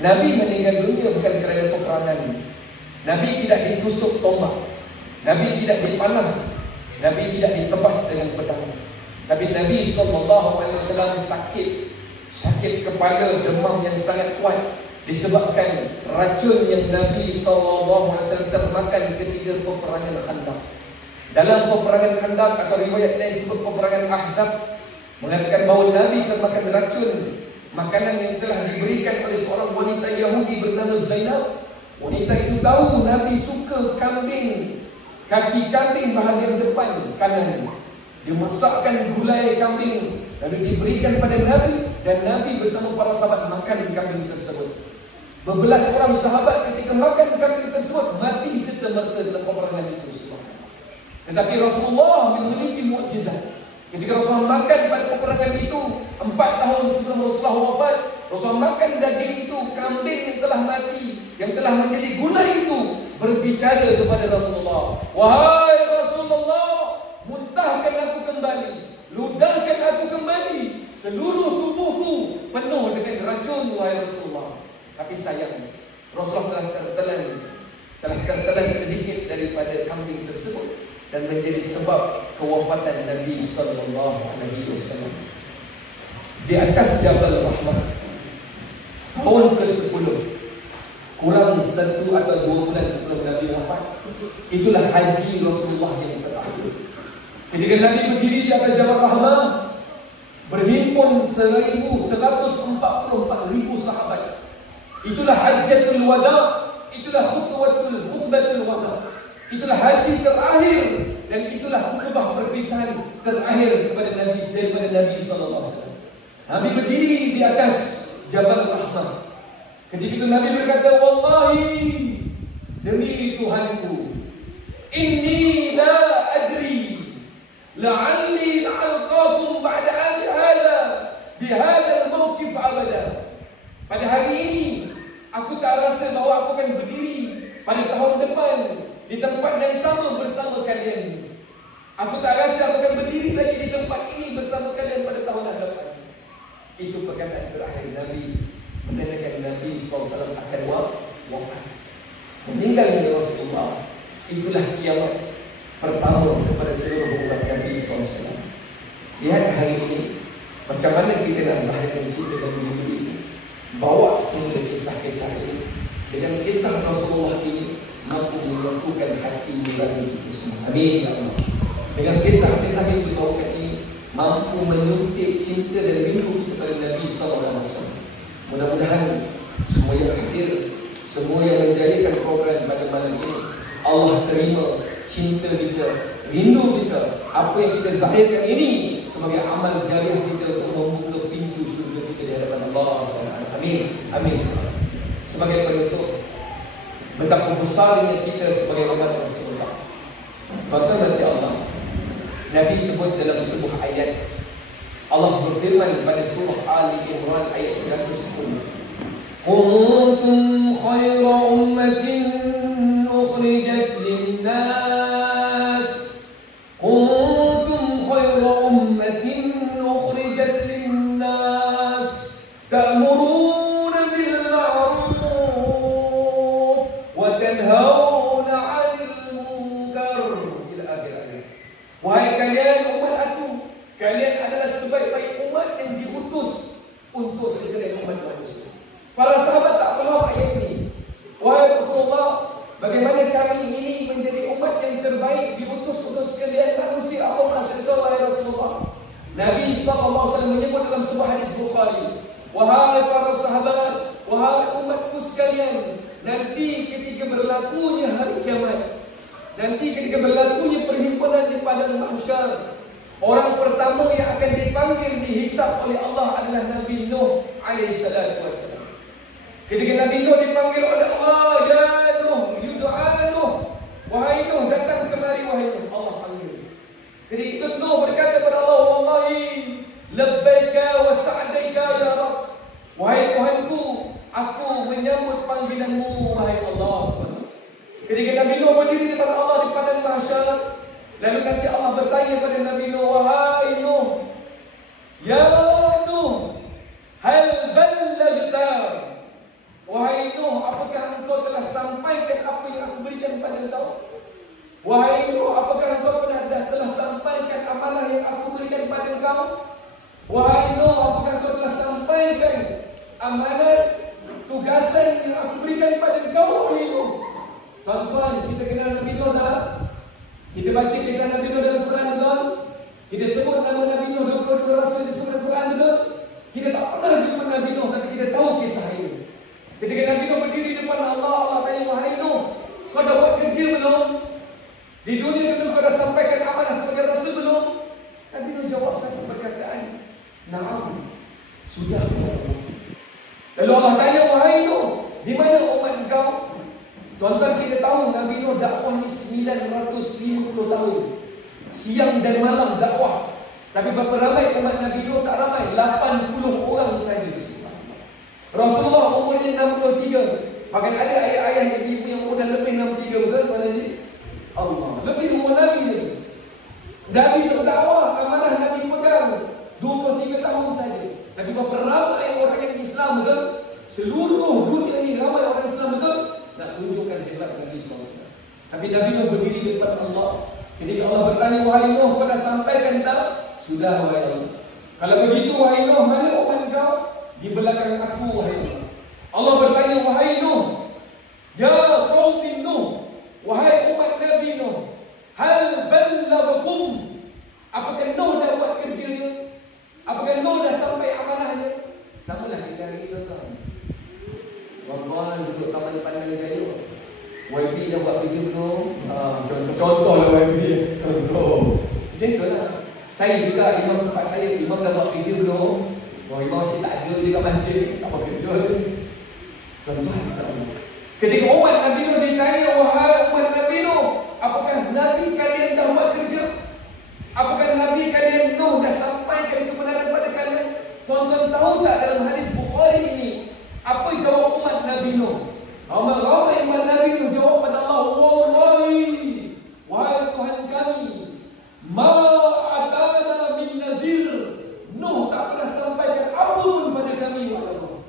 Nabi meninggal dunia bukan kerana peperangan. Nabi tidak ditusuk tombak, Nabi tidak dipanah, Nabi tidak ditebas dengan pedang. Tapi Nabi SAW sakit kepala, demam yang sangat kuat disebabkan racun yang Nabi SAW termakan ketika peperangan Khandaq. Dalam peperangan Khandaq atau riwayat lain sebut peperangan Ahzab, mengatakan bahawa Nabi termakan racun makanan yang telah diberikan oleh seorang wanita Yahudi bernama Zainab. Wanita itu tahu Nabi suka kambing, kaki kambing bahagian depan kanan. Dia masakkan gulai kambing lalu diberikan pada Nabi, dan Nabi bersama para sahabat makan kambing tersebut. Berbelas orang sahabat ketika makan kambing tersebut mati serta-merta dalam peperangan itu. Tetapi Rasulullah memiliki mukjizat. Ketika Rasulullah makan pada peperangan itu 4 tahun sebelum Rasulullah wafat, Rasulullah makan daging itu, kambing yang telah mati, yang telah menjadi gulai itu berbicara kepada Rasulullah. Wahai Rasulullah, muntahkan aku kembali, ludahkan aku kembali, seluruh tubuhku penuh dengan racun, wahai Rasulullah. Tapi sayang, Rasulullah telah tertelan telah tertelan sedikit daripada kambing tersebut dan menjadi sebab kewafatan Nabi sallallahu alaihi wasallam. Di atas Jabal Rahmah tahun ke-10, kurang 1 atau 2 bulan sebelum Nabi wafat, itulah haji Rasulullah yang terakhir. Ketika Nabi berdiri di atas Jabal Rahmah, berhimpun 1,144,000 sahabat. Itulah hajjatul wada, itulah khutbatul wada. Itulah haji terakhir dan itulah khutbah perpisahan terakhir kepada Nabi daripada Nabi sallallahu alaihi wasallam. Nabi berdiri di atas Jabal Rahmah. Ketika itu Nabi berkata, "Wallahi, demi Tuhanku, inni la adri la'alli alqakum ba'da hadha bihadha al-mawqif abada." Pada hari ini aku tak rasa bahawa aku akan berdiri pada tahun depan di tempat yang sama bersama kalian. Aku tak rasa aku akan berdiri lagi di tempat ini bersama kalian pada tahun hadapan. Itu perkataan terakhir Nabi, menandakan Nabi SAW akan wafat. Meninggalnya Rasulullah, itulah kiamat pertama kepada seluruh umat Nabi SAW. Lihat hari ini, macam mana kita nak zahirkan cinta dan budi ini. Bawa semua kisah-kisah ini dengan kisah Rasulullah ini mampu menentukan hati nurani kita semua. Amin. Dengan kisah-kisah yang dibawakan ini mampu menyuntik cinta dan rindu kita pada Nabi SAW. Mudah-mudahan semua yang hadir, semua yang menjadikan program pada malam ini, Allah terima cinta kita, rindu kita, apa yang kita zahirkan ini sebagai amal jariah kita untuk membuka pintu syurga kita di hadapan Allah SWT. Amin. Amin. Sebagai penutup, betapa besarnya kita sebagai umat Rasulullah. Tuan-tuan nanti Allah, Nabi sebut dalam sebuah ayat, Allah berfirman pada surah Ali Imran ayat 110, "Kuntum khaira ummatin ukhrijat lin-nas." Kuntum khaira ummatin ukhrijat lin-nas ta'muruna bil ma'ruf wa tanhauna 'anil munkar ila akhir ayat. Wahai kalian umat aku, kalian adalah sebaik-baik umat yang diutus untuk segala umat manusia. Para sahabat tak faham ayat ini. Wahai Rasulullah, bagaimana kami ini menjadi umat yang terbaik diutus untuk sekalian manusia? Apa maksud kau wahai Rasulullah? Nabi SAW menyebut dalam sebuah hadis Bukhari, wahai para sahabat, wahai umatku sekalian, nanti ketika berlakunya hari kiamat, nanti ketika berlakunya perhimpunan di padang mahsyar, orang pertama yang akan dipanggil dihisab oleh Allah adalah Nabi Nuh alaihissalatu wassalam. Ketika Nabi Nuh dipanggil oleh Allah, ya Nuh, yud'a Nuh, wahai Nuh, datang kemari wahai Nuh, Allah panggil. Ketika itu Nuh berkata kepada Allah, wallahi labbaika wa sa'daika ya Rabb, wahai Tuhanku, aku menyambut panggilanmu wahai Allah SWT. Ketika Nabi Nuh berdiri di depan Allah di padang mahsyar, lalu nanti Allah bertanya kepada Nabi Nuh, wahai Nuh, ya Nuh, hal ballaghta? Wahai Nuh, apakah engkau telah sampaikan apa yang aku berikan pada engkau? Wahai Nuh, apakah engkau telah sampaikan amanah yang aku berikan pada engkau? Wahai Nuh, apakah engkau telah sampaikan amanah tugasan yang aku berikan pada engkau? Wahai Nuh. Tuan-tuan, kita kenal Nabi Nuh dah? Kita baca kisah Nabi Nuh dalam Quran betul? Kita sebut nama Nabi Nuh 22 rasul disebut dalam Quran betul? Kita tak pernah jumpa Nabi Nuh, tapi kita tahu kisah ini. Ketika Nabi Nuh berdiri di depan Allah, Allah tanya, wahai Nuh, kau dah buat kerja belum? Di dunia dulu kau dah sampaikan amanah sebagai rasul belum? Nabi Nuh jawab satu perkataan, na'am, sudah. Lalu Allah tanya, wahai Nuh, di mana umat engkau? Tuan-tuan, kita tahu Nabi Nuh dakwah ni 950 tahun. Siang dan malam dakwah. Tapi berapa ramai umat Nabi Nuh? Tak ramai, 80 orang saja. Rasulullah umurnya 63. Bahkan ada ayah-ayah yang umur dah lebih 63, betul Tuan Haji? Allah, lebih umur Nabi ni. Nabi berdakwah, amanah Nabi pegang 23 tahun saja. Tapi berapa ramai orang yang Islam, betul? Seluruh dunia ni ramai orang Islam, betul? nak tunjukkan hebat Nabi SAW. Tapi Nabi Nuh berdiri depan Allah. Ketika Allah bertanya, wahai Nuh, kau dah sampaikan tak? Sudah, wahai Allah. Kalau begitu, wahai Nuh, mana umat kau? Di belakang aku, wahai Allah. Allah bertanya, wahai Nuh, ya qaumi Nuh, wahai umat Nabi Nuh, hal ballaghakum? Apakah Nuh dah buat kerja dia? Apakah Nuh dah sampai amanahnya? Samalah kita hari ini, tuan-tuan. Tuan-tuan duduk taman pandang kayu. YB dah buat kerja belum? Contoh lah YB. Contoh. Macam tu lah. Saya juga, imam tempat saya, imam dah buat kerja belum? Imam masih tak ada juga masjid. Tak buat kerja. Tuan-tuan, ketika umat Nabi Nuh ditanya, wahai umat Nabi Nuh, apakah Nabi kalian dah buat kerja? Apakah Nabi kalian Nuh dah sampaikan kebenaran pada kalian? Tuan-tuan tahu tak dalam hadis Bukhari ini, apa jawab umat Nabi Nuh? Ramai-ramai umat Nabi Nuh jawab pada Allah, wallahi, wahai Tuhan kami, ma'atana min nadhir. Nuh tak pernah sampaikan apa pun pada kami, wahai Allah.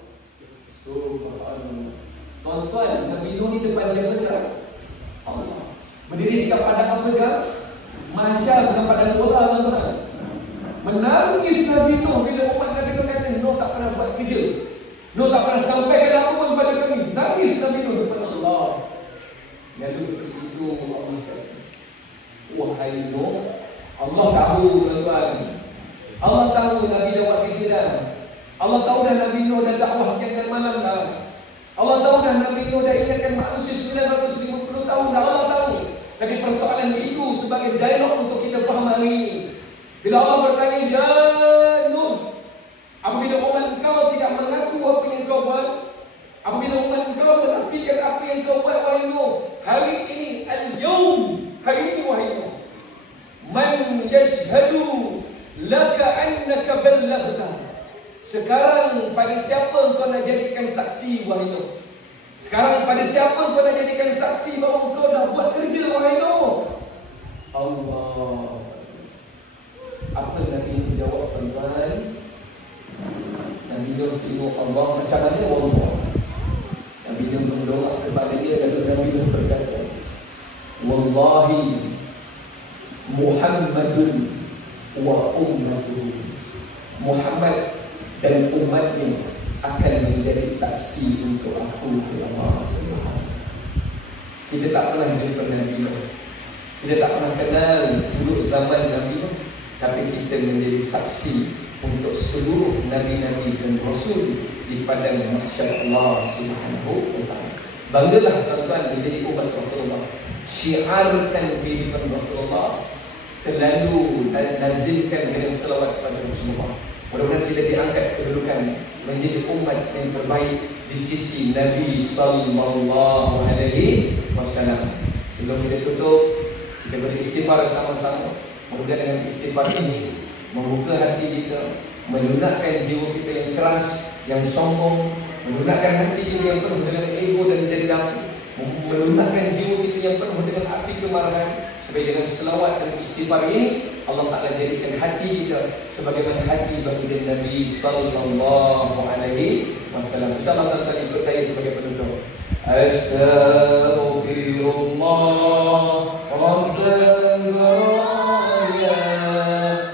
Subhanallah. Tuan-tuan, Nabi Nuh ni depan siapa sekarang? Allah. Berdiri dekat padang apa sekarang? Mahsyar, bukan padang bola, tuan-tuan. Menangis Nabi Nuh bila umat Nabi Nuh kata Nuh tak pernah buat kerja, Nuh tak pernah sampaikan apa pun pada kami. Nangis Nabi Nuh depan Allah. Lalu itu Allah kata, wahai Nuh, Allah tahu, tuan-tuan, Allah tahu Nabi dah buat kerja dah. Allah tahu dah Nabi Nuh dah dakwah siang dan malam dah. Allah tahu dah Nabi Nuh dah ingatkan manusia 950 tahun dah. Allah tahu. Tapi persoalan itu sebagai dialog untuk kita faham hari ini. Bila Allah bertanya, ya Nuh, apabila umat kau tidak mengaku apa yang kau buat, apabila umat kau menafikan apa yang kau buat, wahai Nuh, hari ini, al-yawm, hari ini, wahai Nuh, man yashhadu laka annaka ballaghta. Sekarang pada siapa kau nak jadikan saksi, wahai Nuh? Sekarang pada siapa kau nak jadikan saksi bahawa kau dah buat kerja, wahai Nuh? Allah. Apa Nabi Nuh jawab, tuan-tuan? Nabi Nuh tengok Allah macam mana Allah. Nabi Nuh berdoa kepada dia, lalu Nabi Nuh berkata, wallahi Muhammadun wa ummatuhu. Muhammad dan umatnya akan menjadi saksi untuk aku di Allah Subhanahu. Kita tak pernah jumpa Nabi Nuh, kita tak pernah kenal dulu zaman Nabi Nuh, tapi kita menjadi saksi untuk seluruh Nabi-Nabi dan Rasul di padang mahsyar Allah Subhanahu wa ta'ala. Banggalah tuan-tuan menjadi umat Rasulullah. Syiarkan kehidupan Rasulullah, selalu nazilkan dengan selawat kepada Rasulullah. Mudah-mudahan kita diangkat kedudukan menjadi umat yang terbaik di sisi Nabi sallallahu alaihi wasallam. Sebelum kita tutup, kita beristighfar sama-sama. Moga dengan istighfar ini membuka hati kita, melunakkan jiwa kita yang keras, yang sombong, melunakkan hati kita yang penuh dengan ego dan dendam, melunakkan jiwa kita yang penuh dengan api kemarahan. Supaya dengan selawat dan istighfar ini, Allah Ta'ala jadikan hati kita sebagaimana hati baginda Nabi sallallahu alaihi wasallam. InsyaAllah tuan-tuan ikut saya sebagai penutup. Astaghfirullah Rabbal baraya,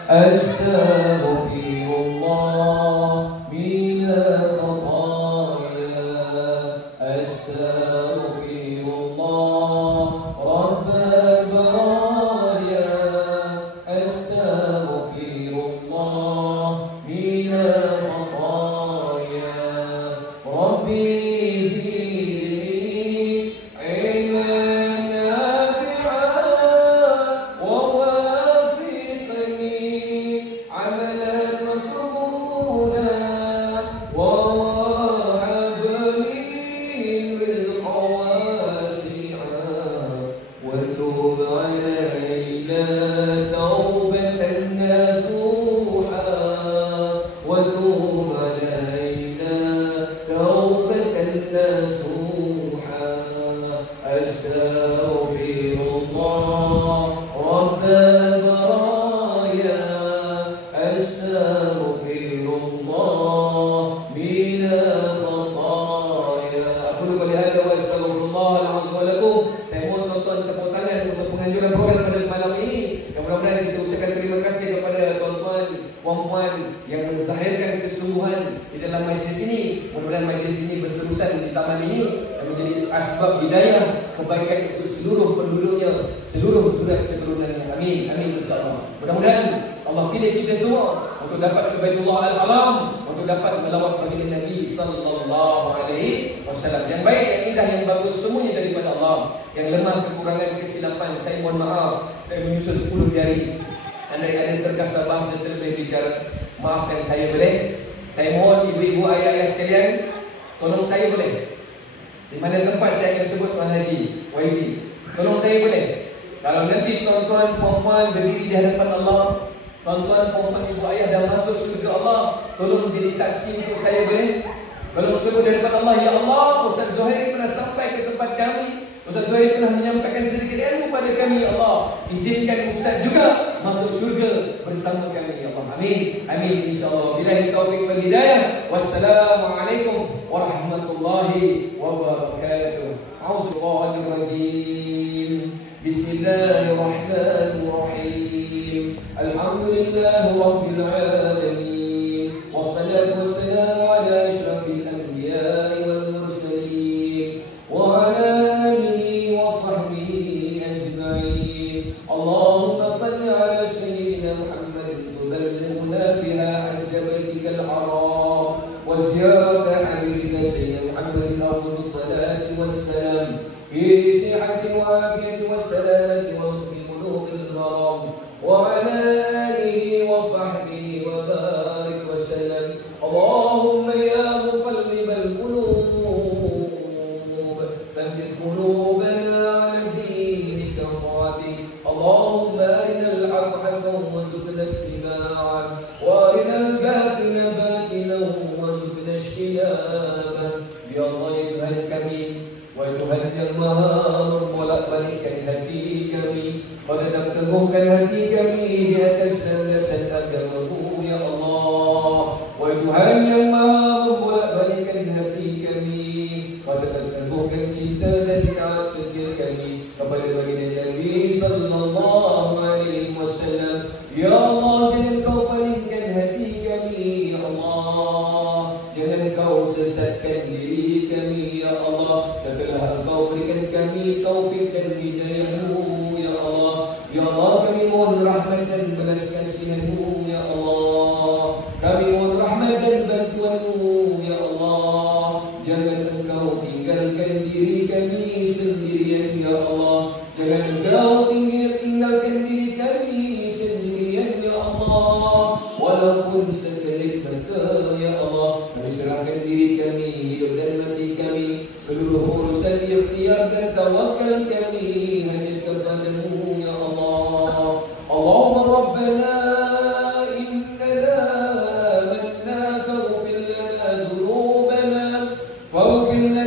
astaghfirullah minal khataya, astaghfirullah Rabbal baraya, astaghfirullah minal khataya, Rabbi Astagfirullah minal khataya. Aku qali hadza wa astaghfirullah Mudah-mudahan majlis ini berterusan di taman ini dan menjadi asbab hidayah kebaikan untuk seluruh penduduknya, seluruh surat keturunannya. Amin. Amin insya-Allah. Mudah-mudahan Allah pilih kita semua untuk dapat ke Baitullah Al-Haram, untuk dapat melawat baginda Nabi sallallahu alaihi wasallam. Yang baik, yang indah, yang bagus semuanya daripada Allah. Yang lemah, kekurangan, kesilapan, saya mohon maaf. Saya menyusul 10 jari. Andai ada terkasar bangsa terlebih bicara, maafkan saya boleh? Saya mohon ibu-ibu, ayah-ayah sekalian, tolong saya boleh? Di mana tempat saya akan sebut Tuan Haji YB. Tolong saya boleh? Kalau nanti tuan-tuan puan-puan berdiri di hadapan Allah, tuan-tuan puan-puan ibu ayah dah masuk surga Allah, tolong jadi saksi untuk saya boleh? Kalau sebut di hadapan Allah, ya Allah, Ustaz Zuhairi pernah sampai ke tempat kami, Ustaz Zuhairi pernah menyampaikan sedikit ilmu pada kami, ya Allah, izinkan Ustaz juga masuk surga bersama kami, ya Allah. Amin. Amin insya-Allah. Billahi taufiq wal hidayah. Wassalamualaikum warahmatullahi wabarakatuh. A'udzubillahi Bismillahirrahmanirrahim. Alhamdulillahi rabbil alamin. Wassalatu wassalamu ala asyrafil anbiya'i wal mursalin wa ala alihi wa sahbihi ajma'in. Allahumma salli ala sayyidina Muhammad tuballighuna biha hajja baitikal haram wa ziyarata habibika sayyidina Muhammadin afdalus salati wassalam في صحة وعافية والسلامة ولطف ملوك الغرام وعلى آله وصحبه وبارك وسلم. اللهم يا مقلب القلوب ثبت قلوبنا على دينك وطاعتك. اللهم أرنا الحق حقا وارزقنا اتباعه وأرنا الباطل باطلا وارزقنا اجتنابه. Ya Allah, ya Tuhan kami, wahai Tuhan yang Maha membolak-balikkan hati kami, Kau tetap teguhkan hati kami di atas landasan agama-Mu, ya Allah. Wahai Tuhan yang Maha membolak-balikkan hati kami, Kau tetap teguhkan cinta dan taat setia kami kepada baginda Nabi sallallahu alaihi wasallam. Ya Allah, jangan Kau palingkan hati kami, ya Allah. Jangan Kau sesatkan diri kami, ya Allah. Setelah Engkau berikan kami taufik dan hidayah-Mu, ya Allah. Ya Allah, kami mohon rahmat dan belas kasihan-Mu, ya Allah. Kami mohon rahmat dan bantuan-Mu, ya Allah. Jangan Engkau tinggalkan diri kami sendirian, ya Allah. Jangan Engkau tinggalkan diri kami sendirian, ya Allah. Walaupun sekelip mata, ya Allah. Kami serahkan diri kami, hidup dan mati kami, seluruh urusan ikhtiar dan tawakal kami hanya kepada-Mu, ya Allah. Allahumma Rabbana innana amanna faghfir lana dhunubana wa qina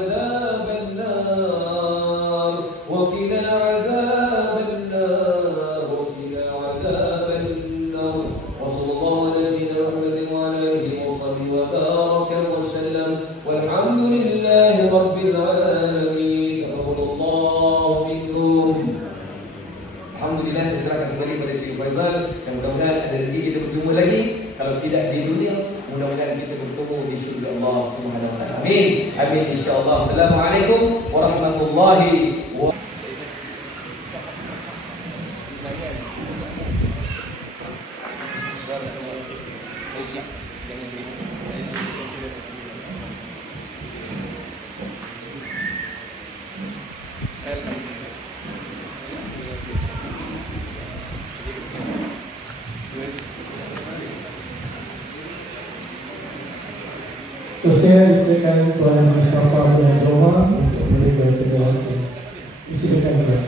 adhaban nar wa qina adhaban nar wa qina adhaban nar. Wa sallallahu ala sayyidina Muhammadin wa ala alihi wa sahbihi wa baraka wa sallam. Walhamdulillahi rabbil alamin. Taqabbalallahu minkum. Alhamdulillah, saya serahkan kembali kepada Cik Faizal dan mudah-mudahan ada rezeki kita bertemu lagi. Kalau tidak di dunia, mudah-mudahan kita bertemu di surga Allah Subhanahu wa taala. Amin. Amin insyaallah. Assalamualaikum warahmatullahi wabarakatuh. Seterusnya disilakan Tuan Mustafa dan Joma untuk memberi baca. Disilakan Tuan.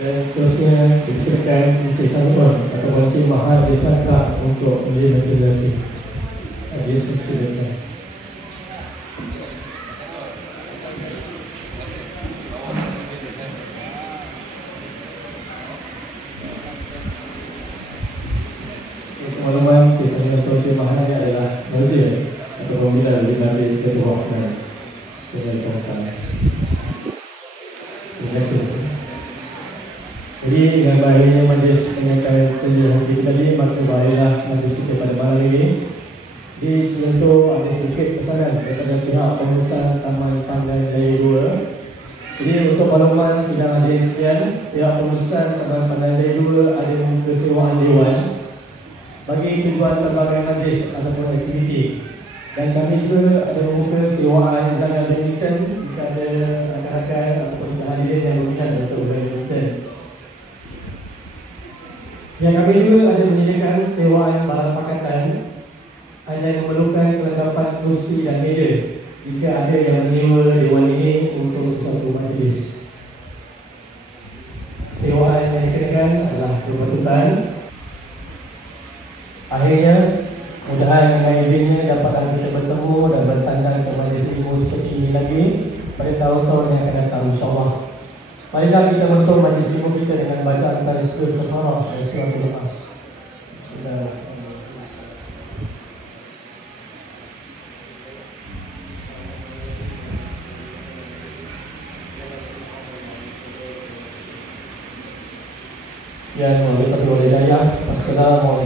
Dan seterusnya disilakan Encik Sangkon atau Encik Mahal Disangka untuk memberi baca lagi. Dia silakan. Makluman kisah Tuan Cik Mahal adalah apabila dibagi ketuakan silakan. Terima kasih. Jadi dengan baiknya majlis menyampaikan ceria hobi tadi, maka baiklah majlis kita pada malam ini. Di Sementu ada sedikit pesanan daripada pihak pengurusan Taman Pandai Jaya 2. Jadi untuk makluman sidang hadirin sekalian, pihak pengurusan Taman Pandai Jaya 2 ada muka sewaan dewan bagi tujuan pelbagai majlis ataupun aktiviti. Dan kami juga ada muka sewaan undangan badminton jika ada rakan-rakan ataupun sedang hadirin yang berminat untuk badminton. Yang kami juga ada menyediakan sewaan barang pakatan hanya memerlukan kelengkapan kursi dan meja jika ada yang menyewa dewan ini untuk sesuatu majlis. Sewaan yang dikenakan adalah berpatutan. Akhirnya, mudahan dengan izinnya dapatkan kita bertemu dan bertandang ke majlis ilmu seperti ini lagi pada tahun-tahun yang akan datang, insyaAllah. Marilah kita menutup majlis ilmu kita dengan bacaan Tasbih Taharah dan surah Al-As. Bismillahirrahmanirrahim. Sekian, wabillahi taufiq wal hidayah. Wassalamualaikum.